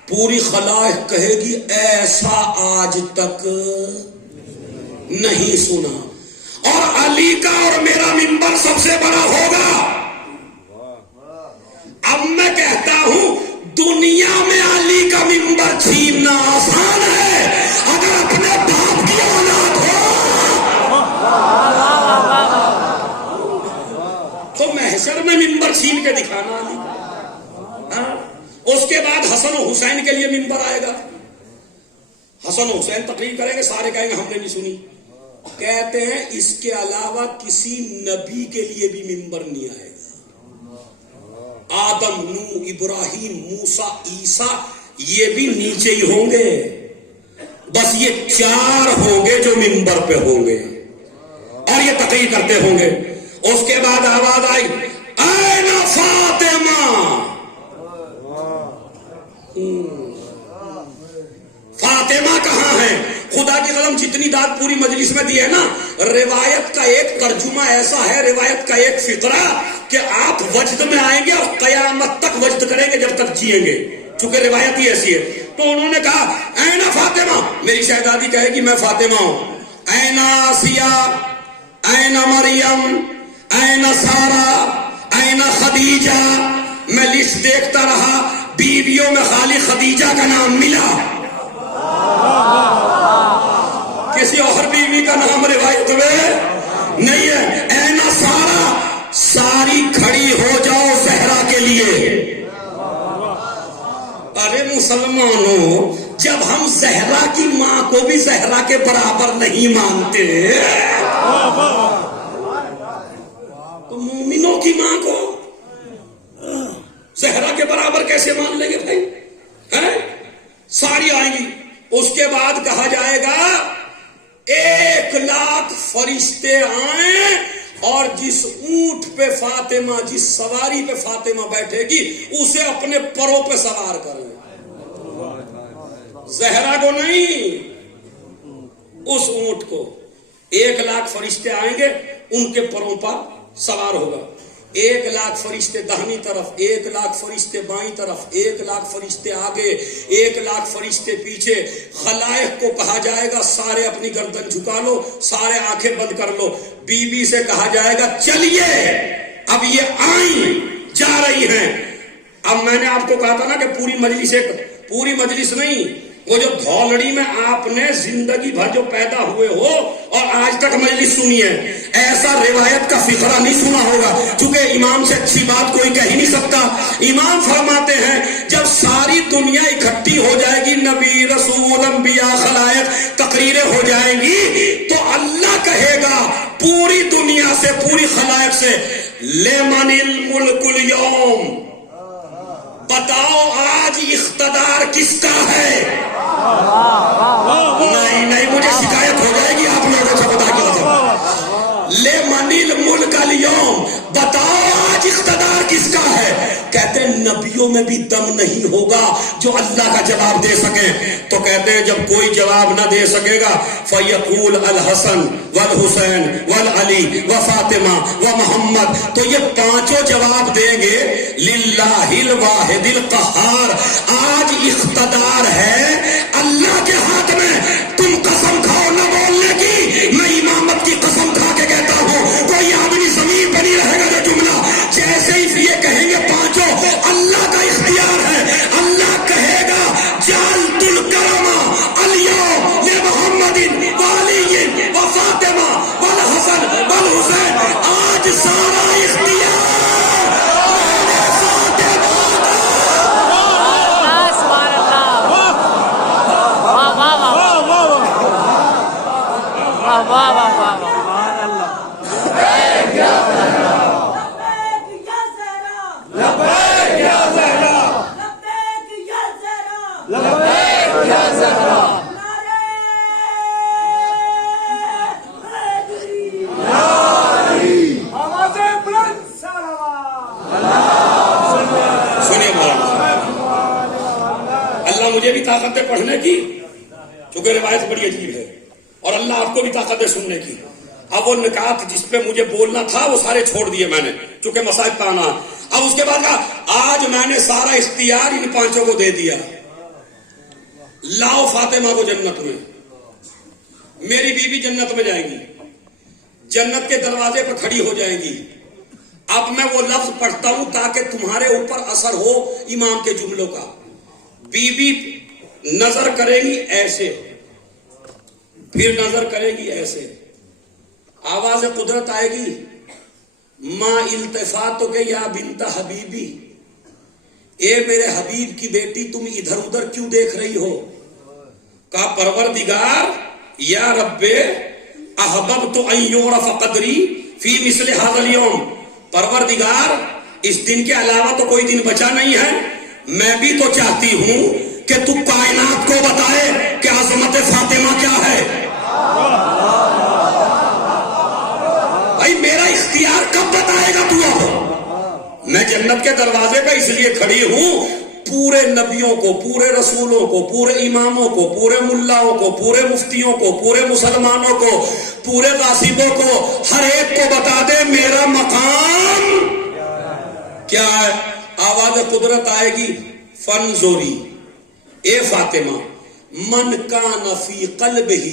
پوری خلائق کہے گی ایسا آج تک نہیں سنا، اور علی کا اور میرا ممبر سب سے بڑا ہوگا۔ اب میں کہتا ہوں دنیا میں علی کا ممبر چھیننا آسان ہے، اگر اپنے باپ کی اولاد ہو تو محشر میں ممبر چھین کے دکھانا علی۔ اس کے بعد حسن و حسین کے لیے ممبر آئے گا، حسن و حسین تقریر کریں گے، سارے کہیں گے ہم نے نہیں سنی، کہتے ہیں اس کے علاوہ کسی نبی کے لیے بھی ممبر نہیں آئے گا، آدم، نوح، ابراہیم، موسیٰ، عیسیٰ یہ بھی نیچے ہی ہوں گے، بس یہ 4 ہوں گے جو منبر پہ ہوں گے اور یہ تقریر کرتے ہوں گے. اس کے بعد آواز آئی این فاطمہ. فاطمہ کہاں ہے؟ خدا کی قسم جتنی داد پوری مجلس میں دی ہے نا، روایت کا ایک ترجمہ ایسا ہے، روایت کا ایک فقرہ کہ آپ وجد میں آئیں گے اور قیامت تک وجد کریں گے جب تک جیئیں گے، چونکہ روایت ہی ایسی ہے. تو انہوں نے کہا این فاطمہ، میری شہزادی کہے گی میں فاطمہ ہوں. این آسیہ، این مریم، این سارہ، این خدیجہ. میں لسٹ دیکھتا رہا، بیویوں میں خالی خدیجہ کا نام ملا، کسی اور بیوی کا نام روایت میں نہیں ہے. این سارہ، ساری کھڑی ہو جاؤ زہرا کے لیے. ارے مسلمانوں، جب ہم زہرا کی ماں کو بھی زہرا کے برابر نہیں مانتے تو مومنوں کی ماں کو زہرا کے برابر کیسے مان لیں گے بھائی؟ ساری آئیں گی. اس کے بعد کہا جائے گا 1,00,000 فرشتے آئیں اور جس اونٹ پہ فاطمہ، جس سواری پہ فاطمہ بیٹھے گی اسے اپنے پروں پہ سوار کریں، زہرا کو نہیں، اس اونٹ کو. 1,00,000 فرشتے آئیں گے، ان کے پروں پر سوار ہوگا. 1,00,000 فرشتے داہنی طرف، 1,00,000 فرشتے بائیں طرف، 1,00,000 فرشتے آگے، 1,00,000 فرشتے پیچھے. خلائق کو کہا جائے گا سارے اپنی گردن جھکا لو، سارے آنکھیں بند کر لو. بی بی سے کہا جائے گا چلیے اب یہ آئیں جا رہی ہیں. اب میں نے آپ کو کہا تھا نا کہ پوری مجلس نہیں، وہ جو دھولڑی میں آپ نے زندگی بھر جو پیدا ہوئے ہو اور آج تک مجلس سنی ہے، ایسا روایت کا فقرہ نہیں سنا ہوگا، کیونکہ امام سے اچھی بات کوئی کہہ ہی نہیں سکتا. امام فرماتے ہیں جب ساری دنیا اکٹھی ہو جائے گی، نبی، رسول، انبیاء، خلائق، تقریریں ہو جائیں گی، تو اللہ کہے گا پوری دنیا سے، پوری خلائق سے، لمن الملک اليوم، بتاؤ آج اقتدار کس کا ہے؟ نہیں مجھے شکایت ہو جائے گی آپ لوگوں سے. خدا کی قسم، لمن الملک اليوم، بتاؤ آج اقتدار کس کا ہے؟ کہتے ہیں نبیوں میں بھی دم نہیں ہوگا جو اللہ کا جواب دے سکیں. تو کہتے ہیں جب کوئی جواب نہ دے سکے گا فیقول الحسن والحسین والعلی وفاطمہ ومحمد، تو یہ 5 جواب دیں گے للہ الواحد القہار. آج اقتدار ہے اللہ کے ہاتھ میں، تم قسم کھاؤ نہ بولنے کی. میں امامت کی قسم کھا کے کہتا ہوں کوئی آدمی زمین پہ نہیں رہے گا جو جملہ جیسے ہی یہ کہیں گے 5 اللہ کا اختیار ہے. اللہ کہے گا جعلت الکرم اليوم لمحمد وعلی وفاطمہ والحسن والحسین. آج سارا اختیار مجھے بھی طاقت ہے پڑھنے کی، چونکہ روایت بڑی عجیب ہے، اور اللہ آپ کو بھی طاقت ہے سننے کی. اب وہ نکات جس پہ مجھے بولنا تھا وہ سارے چھوڑ دیے میں نے، چونکہ مسائل پہ آنا. اب اس کے بعد کہا آج میں نے سارا اختیار ان 5 کو دے دیا. لاؤ فاطمہ کو جنت میں، میری بیوی جنت میں جائے گی، جنت کے دروازے پہ کھڑی ہو جائے گی. اب میں وہ لفظ پڑھتا ہوں تاکہ تمہارے اوپر اثر ہو امام کے جملوں کا. بی بی نظر کرے گی ایسے، پھر نظر کرے گی ایسے، آواز قدرت آئے گی ما التفات کے یا بنت حبیبی، اے میرے حبیب کی بیٹی تم ادھر ادھر کیوں دیکھ رہی ہو؟ کہا پروردگار یا رب احببت ان یعرف قدری فی مثل ھذا اليوم، پروردگار اس دن کے علاوہ تو کوئی دن بچا نہیں ہے. میں بھی تو چاہتی ہوں کہ تو کائنات کو بتائے کہ عظمت فاطمہ کیا ہے. بھائی میرا اختیار کب بتائے گا تو؟ اب میں جنت کے دروازے پہ اس لیے کھڑی ہوں، پورے نبیوں کو، پورے رسولوں کو، پورے اماموں کو، پورے ملاؤں کو، پورے مفتیوں کو، پورے مسلمانوں کو، پورے غاصبوں کو، ہر ایک کو بتا دے میرا مقام کیا ہے. آواز قدرت آئے گی، فنزوری اے فاطمہ من کان فی قلبہ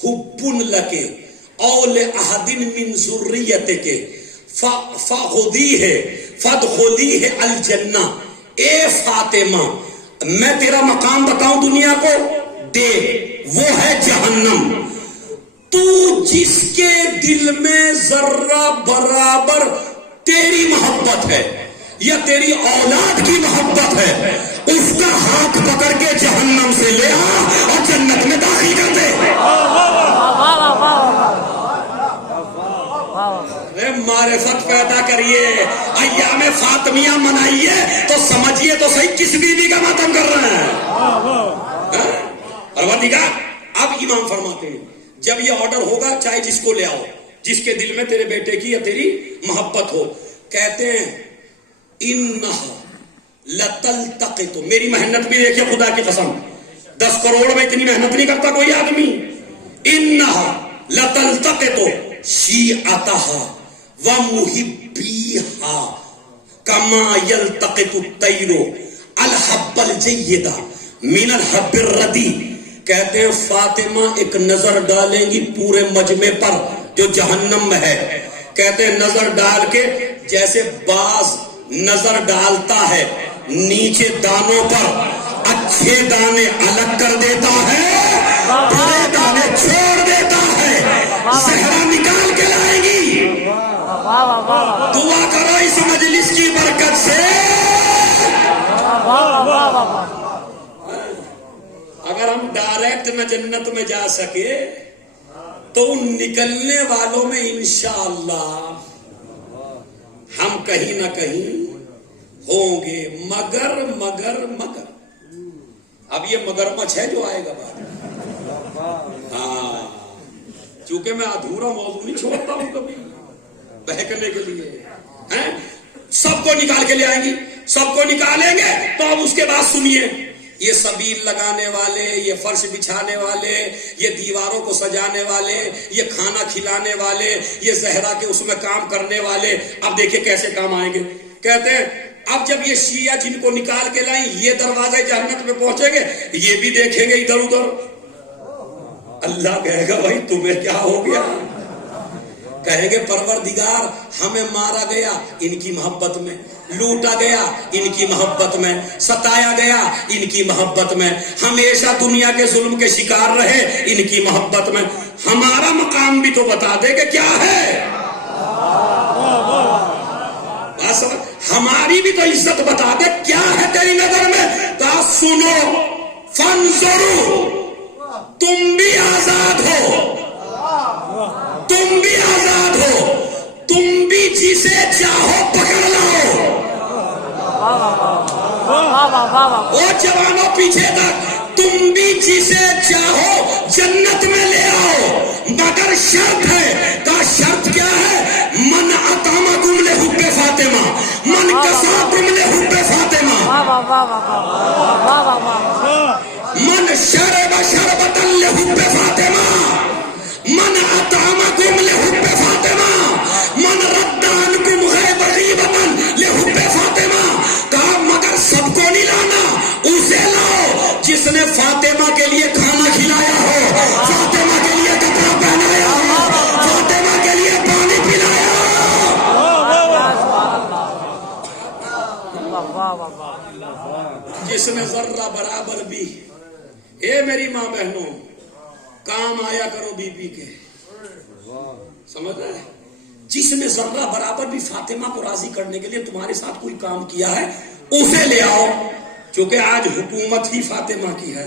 حب لک او لأحد من ذریتک فخذیہ فادخلیہ الجنہ. اے فاطمہ میں تیرا مقام بتاؤں دنیا کو، دے وہ ہے جہنم. تو جس کے دل میں ذرہ برابر تیری محبت ہے یا تیری اولاد کی محبت ہے، اس کا ہاتھ پکڑ کے جہنم سے لے آ اور جنت میں داخل کر دے. معرفت پیدا کریے، ایام فاطمیہ منائیے تو سمجھیے تو صحیح کس بیوی کا ماتم کر رہے ہیں. پروردگار اب امام فرماتے ہیں جب یہ آرڈر ہوگا چاہے جس کو لے آؤ، جس کے دل میں تیرے بیٹے کی یا تیری محبت ہو. کہتے ہیں انہا لتلتقط، میری محنت بھی دیکھیں خدا کی قسم، 10 کروڑ میں اتنی محنت نہیں کرتا کوئی آدمی. انہا لتلتقط شیعتہا ومحبیہا کما یلتقط الطیر الحب الجید من الحب الردی. کہتے ہیں فاطمہ ایک نظر ڈالیں گی پورے مجمع پر جو جہنم میں ہے. کہتے ہیں نظر ڈال کے جیسے باز نظر ڈالتا ہے نیچے دانوں پر، اچھے دانے الگ کر دیتا ہے، برے دانے چھوڑ دیتا ہے، زہرا نکال کے لائے گی. دعا کرو اس مجلس کی برکت سے. اگر ہم ڈائریکٹ نہ جنت میں جا سکے تو ان نکلنے والوں میں انشاءاللہ ہم کہیں نہ کہیں ہوں گے. مگر مگر مگر اب یہ مگرمچھ ہے جو آئے گا بعد. ہاں چونکہ میں ادھورا موضوع نہیں چھوڑتا ہوں کبھی بہکنے کے لیے. سب کو نکال کے لے آئیں گی، سب کو نکالیں گے تو اب اس کے بعد سنیے، یہ سبیل لگانے والے، یہ فرش بچھانے والے، یہ دیواروں کو سجانے والے، یہ کھانا کھلانے والے، یہ زہرا کے اس میں کام کرنے والے، اب دیکھیں کیسے کام آئیں گے. کہتے ہیں اب جب یہ شیعہ جن کو نکال کے لائیں یہ دروازے جہنت میں پہنچیں گے، یہ بھی دیکھیں گے ادھر ادھر. اللہ کہے گا بھائی تمہیں کیا ہو گیا؟ کہیں گے پروردگار ہمیں مارا گیا ان کی محبت میں، لوٹا گیا ان کی محبت میں، ستایا گیا ان کی محبت میں، ہمیشہ دنیا کے ظلم کے شکار رہے ان کی محبت میں. ہمارا مقام بھی تو بتا دے کہ کیا ہے. بس ہماری بھی تو عزت بتا دے کیا ہے تیری نظر میں. تا سنو فانظروا، تم بھی آزاد ہو، تم بھی آزاد ہو، تم بھی جسے چاہو پکڑ لاؤ. وہ جوانوں پیچھے تک، تم بھی جسے چاہو جنت میں لے آؤ، مگر شرط ہے. کا شرط کیا ہے؟ من اطعمکم لحب فاطمہ، من کساکم لحب فاطمہ، من شرب شربتا لحب فاطمہ، من اطعمکم لحب فاطمہ، من رد عنکم غیبتا لحب فاطمہ. کہا مگر سب کو نہیں لانا، اسے لاؤ جس نے فاطمہ کے لیے کھانا کھلایا ہو، فاطمہ کے لیے کپڑا پہنایا ہو، فاطمہ کے لیے پانی پلایا ہو. جس نے ذرہ برابر بھی، اے میری ماں بہنوں کام آیا کرو بی بی کے، سمجھ رہے؟ جس نے ذرہ برابر بھی فاطمہ کو راضی کرنے کے لیے تمہارے ساتھ کوئی کام کیا ہے اسے لے آؤ، کیونکہ آج حکومت ہی فاطمہ کی ہے.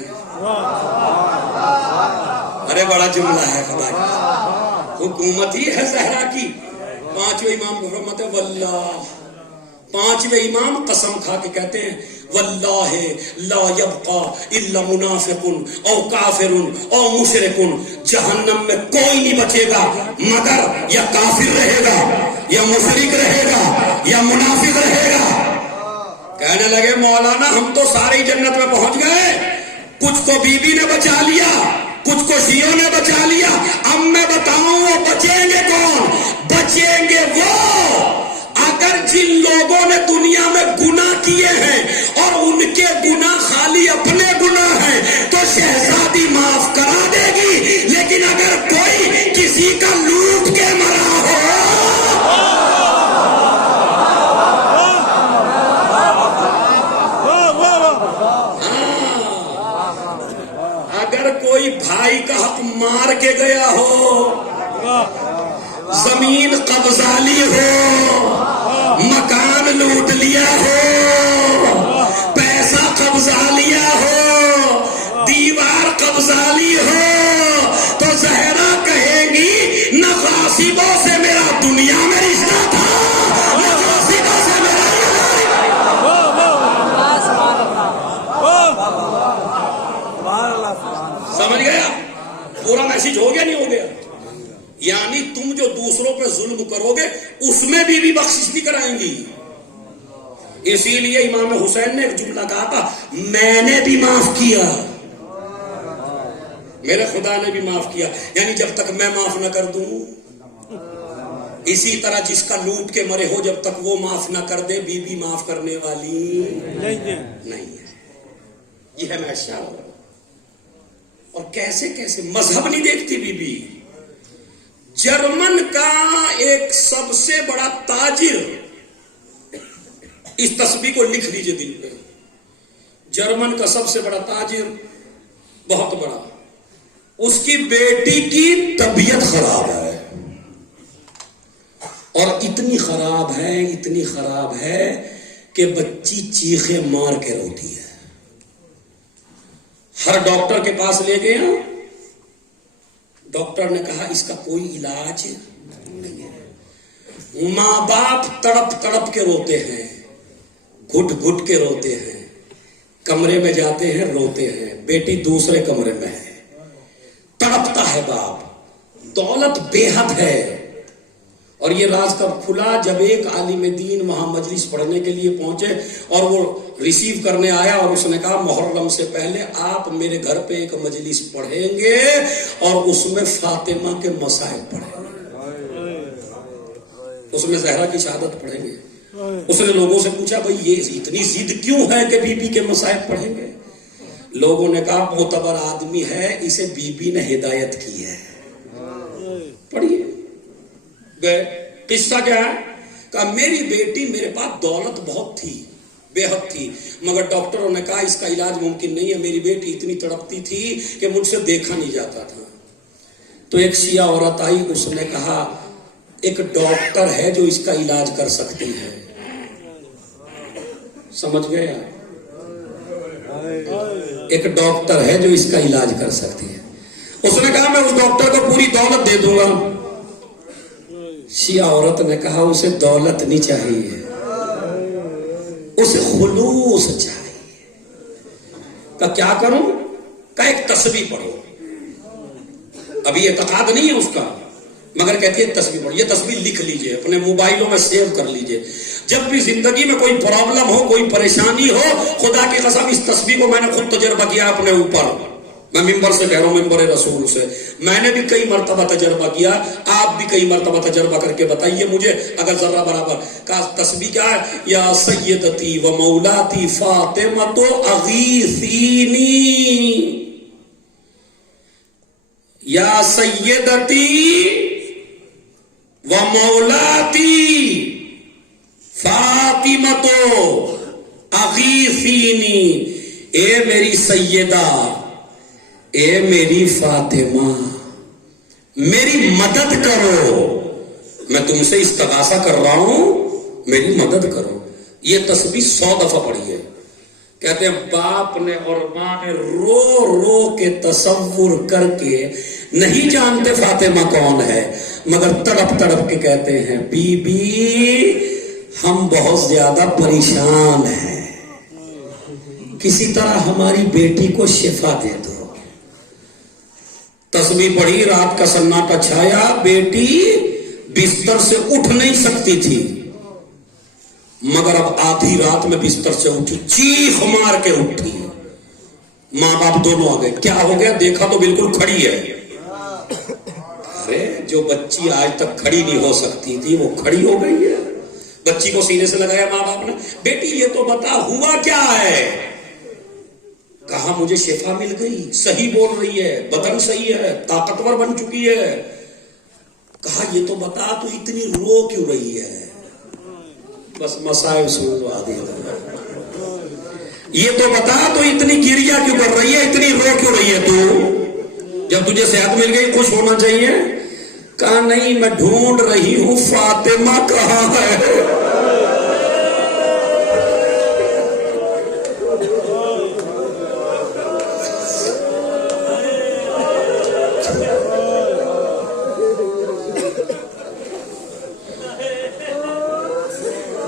ارے بڑا جملہ ہے خدا کی، حکومت ہی ہے زہرا کی. 5 امام کو فرماتے واللہ پانچویں امام قسم کھا کے کہتے ہیں واللہ لا یبقا الا منافق او کافر او مشرک، جہنم میں کوئی نہیں بچے گا مگر یا کافر رہے گا یا مشرک رہے گا یا منافق رہے گا۔ کہنے لگے مولانا ہم تو ساری جنت میں پہنچ گئے، کچھ کو بی بی نے بچا لیا، کچھ کو شیعوں نے بچا لیا، اب میں بتاؤں وہ بچیں گے کون؟ بچیں گے وہ اگر جن لوگوں نے دنیا میں گناہ کیے ہیں اور ان کے گناہ خالی اپنے گناہ ہیں تو شہزادی معاف کرا دے گی، لیکن اگر کوئی کسی کا لوٹ کے مرا ہو، اگر کوئی بھائی کا حق مار کے گیا ہو، زمین قبضہ لی ہو، مکان لوٹ لیا ہو، پیسہ قبضہ لیا ہو، دیوار قبضہ لی ہو، تو زہرا کہے گی نہ غاصبوں سے میرا دنیا میں رشتہ تھا، نہ غاصبوں سے میرا سمجھ گیا؟ پورا میسج ہو گیا نہیں ہو گیا؟ یعنی تم جو دوسروں پہ ظلم کرو گے اس میں بھی بخشش بھی کرائیں گی۔ اسی لیے امام حسین نے ایک جملہ کہا تھا میں نے بھی معاف کیا، میرے خدا نے بھی معاف کیا، یعنی جب تک میں معاف نہ کر دوں، اسی طرح جس کا لوٹ کے مرے ہو جب تک وہ معاف نہ کر دے بی بی معاف کرنے والی نہیں ہے۔ یہ ہے معاشرہ۔ اور کیسے کیسے مذہب نہیں دیکھتی بی بی۔ جرمن کا ایک سب سے بڑا تاجر، اس تسبیح کو لکھ لیجئے دل پہ، جرمن کا سب سے بڑا تاجر، بہت بڑا، اس کی بیٹی کی طبیعت خراب ہے، اور اتنی خراب ہے کہ بچی چیخے مار کے روتی ہے۔ ہر ڈاکٹر کے پاس لے گئے، ڈاکٹر نے کہا اس کا کوئی علاج نہیں ہے۔ ماں باپ تڑپ تڑپ کے روتے ہیں، گھٹ گھٹ کے روتے ہیں، کمرے میں جاتے ہیں روتے ہیں، بیٹی دوسرے کمرے میں ہے، تڑپتا ہے باپ، دولت بے حد ہے۔ اور یہ راز کب کھلا؟ جب ایک عالم دین وہاں مجلس پڑھنے کے لیے پہنچے اور وہ ریسیو کرنے آیا اور اس نے کہا محرم سے پہلے آپ میرے گھر پہ ایک مجلس پڑھیں گے اور اس میں فاطمہ کے مصائب پڑھیں گے، اس میں زہرا کی شہادت پڑھیں گے۔ اس نے لوگوں سے پوچھا بھئی یہ اتنی ضد کیوں ہے کہ بی بی کے مصائب پڑھیں گے؟ لوگوں نے کہا معتبر آدمی ہے، اسے بی بی نے ہدایت کی ہے، پڑھیے۔ گئے، قصہ کیا ہے؟ کہا میری بیٹی میرے پاس دولت بہت تھی، بے حد تھی، مگر ڈاکٹروں نے کہا اس کا علاج ممکن نہیں ہے، میری بیٹی اتنی تڑپتی تھی کہ مجھ سے دیکھا نہیں جاتا تھا۔ تو ایک شیعہ عورت آئی، اس نے کہا ایک ڈاکٹر ہے جو اس کا علاج کر سکتی ہے۔ سمجھ گئے آپ؟ ایک ڈاکٹر ہے جو اس کا علاج کر سکتی ہے۔ اس نے کہا میں اس ڈاکٹر کو پوری دولت دے دوں گا۔ شیعہ عورت نے کہا اسے دولت نہیں چاہیے، اسے خلوص چاہیے۔ کہ کیا کروں؟ کہ ایک تسبیح پڑھو۔ ابھی اعتقاد نہیں ہے اس کا، مگر کہتی ہے تسبیح پڑھو، یہ تسبیح لکھ لیجئے، اپنے موبائلوں میں سیو کر لیجئے۔ جب بھی زندگی میں کوئی پرابلم ہو، کوئی پریشانی ہو، خدا کی قسم اس تسبیح کو میں نے خود تجربہ کیا اپنے اوپر، میں ممبر سے کہہ رہا ہوں، ممبر رسول سے، میں نے بھی کئی مرتبہ تجربہ کیا، آپ بھی کئی مرتبہ تجربہ کر کے بتائیے مجھے اگر ذرہ برابر کا تسبیح کیا ہے؟ یا سیدتی و مولاتی فاطمہ اغیثینی، یا سیدتی و مولاتی فاطمہ اغیثینی، اے میری سیدہ، اے میری فاطمہ، میری مدد کرو، میں تم سے استغاثہ کر رہا ہوں، میری مدد کرو۔ یہ تسبیح 100 دفعہ پڑھی ہے۔ کہتے ہیں باپ نے اور ماں نے رو رو کے تصور کر کے، نہیں جانتے فاطمہ کون ہے، مگر تڑپ تڑپ کے کہتے ہیں بی بی ہم بہت زیادہ پریشان ہیں، کسی طرح ہماری بیٹی کو شفا دے دو۔ تسبیح پڑھی، رات کا سناٹا چھایا، بیٹی بستر سے اٹھ نہیں سکتی تھی، مگر اب آدھی رات میں بستر سے اٹھی، چیخ مار کے اٹھی۔ ماں باپ دونوں آ گئے، کیا ہو گیا؟ دیکھا تو بالکل کھڑی ہے۔ ارے جو بچی آج تک کھڑی نہیں ہو سکتی تھی وہ کھڑی ہو گئی ہے۔ بچی کو سینے سے لگایا ماں باپ نے، بیٹی یہ تو بتا ہوا کیا ہے؟ کہا مجھے شفا مل گئی، صحیح بول رہی ہے، بدن صحیح ہے، طاقتور بن چکی ہے۔ کہا یہ تو بتا تو اتنی رو کیوں رہی ہے؟ بس مسائل سنوا دیا۔ یہ تو بتا تو اتنی گریا کیوں کر رہی ہے، اتنی رو کیوں رہی ہے تو؟ جب تجھے صحت مل گئی خوش ہونا چاہیے۔ کہا نہیں، میں ڈھونڈ رہی ہوں فاطمہ کہاں ہے۔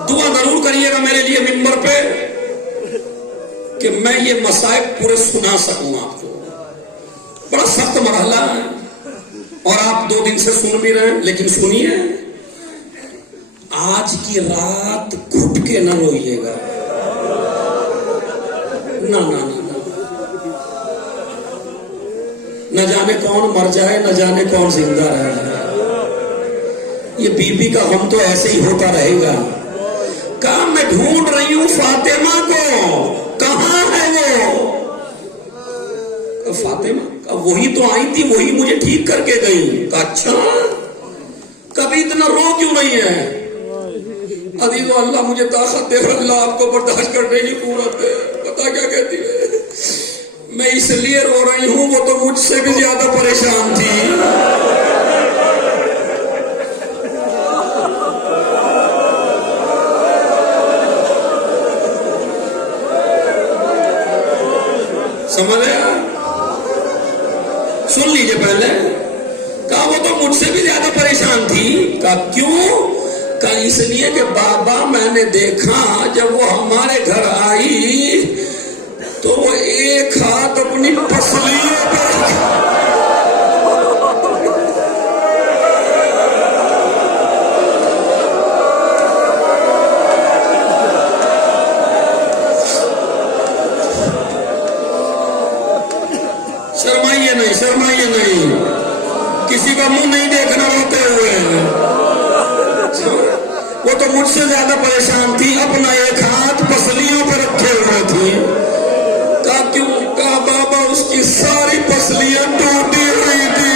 دعا ضرور کریے گا میرے لیے ممبر پہ کہ میں یہ مسائل پورے سنا سکوں آپ کو۔ بڑا سخت مرحلہ ہے اور آپ 2 دن سے سن بھی رہے ہیں، لیکن سنیے، آج کی رات گھٹ کے نہ روئیے گا، نہ جانے کون مر جائے، نہ جانے کون زندہ رہے۔ یہ بی بی کا غم تو ایسے ہی ہوتا رہے گا۔ کہا میں ڈھونڈ رہی ہوں فاطمہ کو، کہاں ہے وہ؟ فاطمہ وہی تو آئی تھی، وہی مجھے ٹھیک کر کے گئی۔ اچھا، کبھی اتنا رو کیوں نہیں ہے؟ عزیزو اللہ مجھے طاقت دے، اللہ آپ کو برداشت کرنے کی قوت دے۔ پتا کیا کہتی ہے؟ میں اس لیے رو رہی ہوں، وہ تو مجھ سے بھی زیادہ پریشان تھی۔ سمجھ آیا؟ سن لیجئے پہلے۔ کہا وہ تو مجھ سے بھی زیادہ پریشان تھی۔ کہا کیوں؟ کہا اس لیے کہ بابا میں نے دیکھا جب وہ ہمارے گھر آئی تو وہ ایک ہاتھ اپنی پسلیوں پہ، شرمائیے نہیں، کسی کا منہ نہیں دیکھنا ہوتے ہوئے۔ وہ تو مجھ سے زیادہ پریشان تھی، اپنا ایک ہاتھ پسلیوں پہ رکھے ہوئے تھی۔ کہا کیوں؟ کہا بابا اس کی ساری پسلیاں ٹوٹی ہوئی تھی۔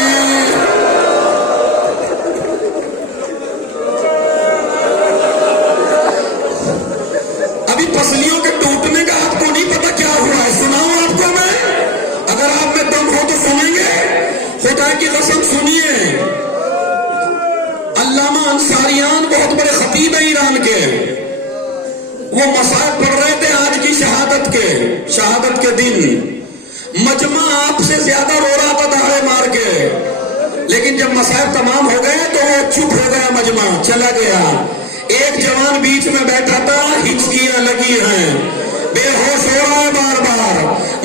ابھی پسلیوں کے ٹوٹنے کا آپ کو نہیں پتا کیا ہوا ہے، سناؤں آپ کو میں؟ اگر آپ میں دم ہو تو سنیں گے؟ خدا کی قسم سنیے۔ علامہ انصاریان بہت بڑے خطیب ہیں ایران کے، وہ مسائل پڑھ رہے تھے آج کی شہادت کے دن۔ مجمع آپ سے زیادہ رو رہا تھا دہاڑے مار کے، لیکن جب مسائل تمام ہو گئے تو وہ چپ ہو گیا، مجمع چلا گیا۔ ایک جوان بیچ میں بیٹھا تھا، ہچکیاں لگی ہیں، بے ہوش ہو رہا ہے بار بار،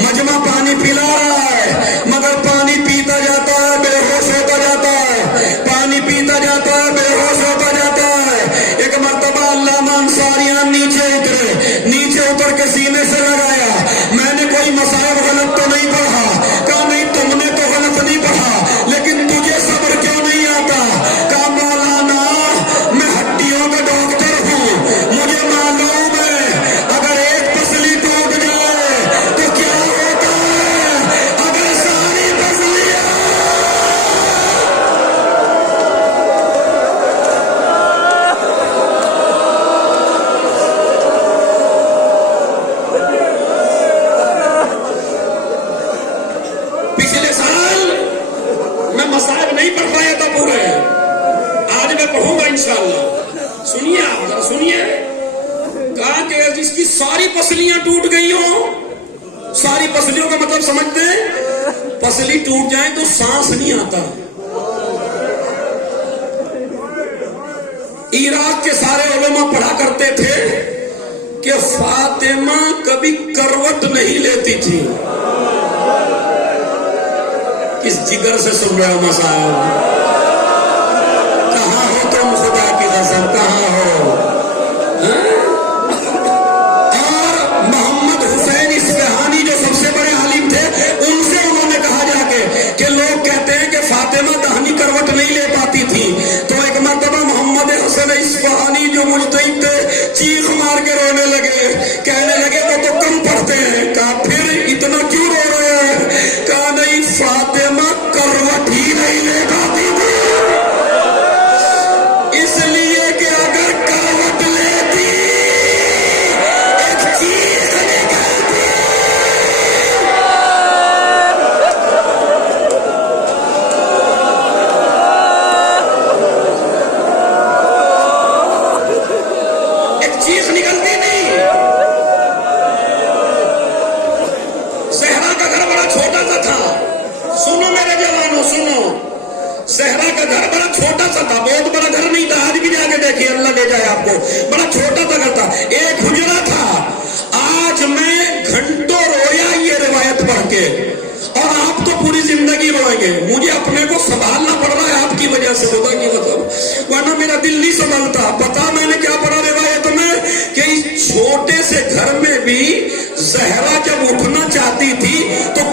مجمع پانی پلا رہا ہے مگر پانی پیتا جاتا ہے، بے ہوش ہوتا جاتا ہے، پانی پیتا جاتا ہے، بے ہوش ہوتا جاتا ہے۔ ایک مرتبہ علامہ انصاریان نیچے اتر کے سینے سے لگایا، میں نے کوئی مسائل غلط تو نہیں پڑھا؟ کہا نہیں، تم نے تو غلط نہیں پڑھا، لیکن تجھے صبر کیوں نہیں آتا؟ کہا مولانا میں ہڈیوں کا ڈاکٹر ہوں، مجھے معلوم ہے اگر ایک پسلی ٹوٹ جائے تو کیا ہوتا ہے، اگر ساری پسلیاں۔ پچھلے سال میں مسائل نہیں پڑھ پایا تھا پورے، آج میں پڑھوں گا انشاءاللہ۔ سنیے آپ ذرا سنیے۔ کہا کہ جس کی ساری پسلیاں ٹوٹ گئی ہوں، ساری پسلیوں کا مطلب سمجھتے ہیں؟ پسلی ٹوٹ جائے تو سانس نہیں آتا۔ عراق کے سارے علماء پڑھا کرتے تھے کہ فاطمہ کبھی کروٹ نہیں لیتی تھی. کس جگر سے سن رہے ہو مسائل؟ کہاں ہو تم خدا کی قسم، کہاں ہو؟ اور محمد حسین اصفہانی جو سب سے بڑے عالم تھے، ان سے انہوں نے کہا جا کے کہ لوگ کہتے ہیں کہ فاطمہ دہنی کروٹ نہیں لے پاتی تھی. تو ایک مرتبہ محمد حسین اصفہانی جو مجتہد تھے چیخ مار کے رونے لگے، کہنے لگے وہ تو کم پڑھتے ہیں. کہا پھر اتنا کیوں رو رہے ہیں؟ کہا نہیں، فاطمہ کروٹ ہی نہیں لے پاتی تھی، اس لیے کہ اگر کروٹ لیتی ایک چیز نکلتی. ایک چیز نکلتی نہیں. زہرا کا گھر بڑا چھوٹا سا تھا. سنو میرے جوانوں، سنو. زہرا کا گھر بڑا چھوٹا سا تھا، بہت بڑا گھر نہیں تھا. آج بھی جا کے دیکھیے، اللہ لے جائے آپ کو. بڑا چھوٹا سا گھر تھا، ایک حجرہ تھا. آج میں گھنٹوں رویا یہ روایت پڑھ کے، اور آپ تو پوری زندگی روئیں گے. مجھے اپنے کو سنبھالنا پڑ رہا ہے آپ کی وجہ سے، خدا کی قسم، ورنہ میرا دل نہیں سنبھلتا. پتا میں نے کیا پڑھا روایت میں کہ اس چھوٹے سے گھر میں بھی زہرا جب اٹھنا چاہتی تھی تو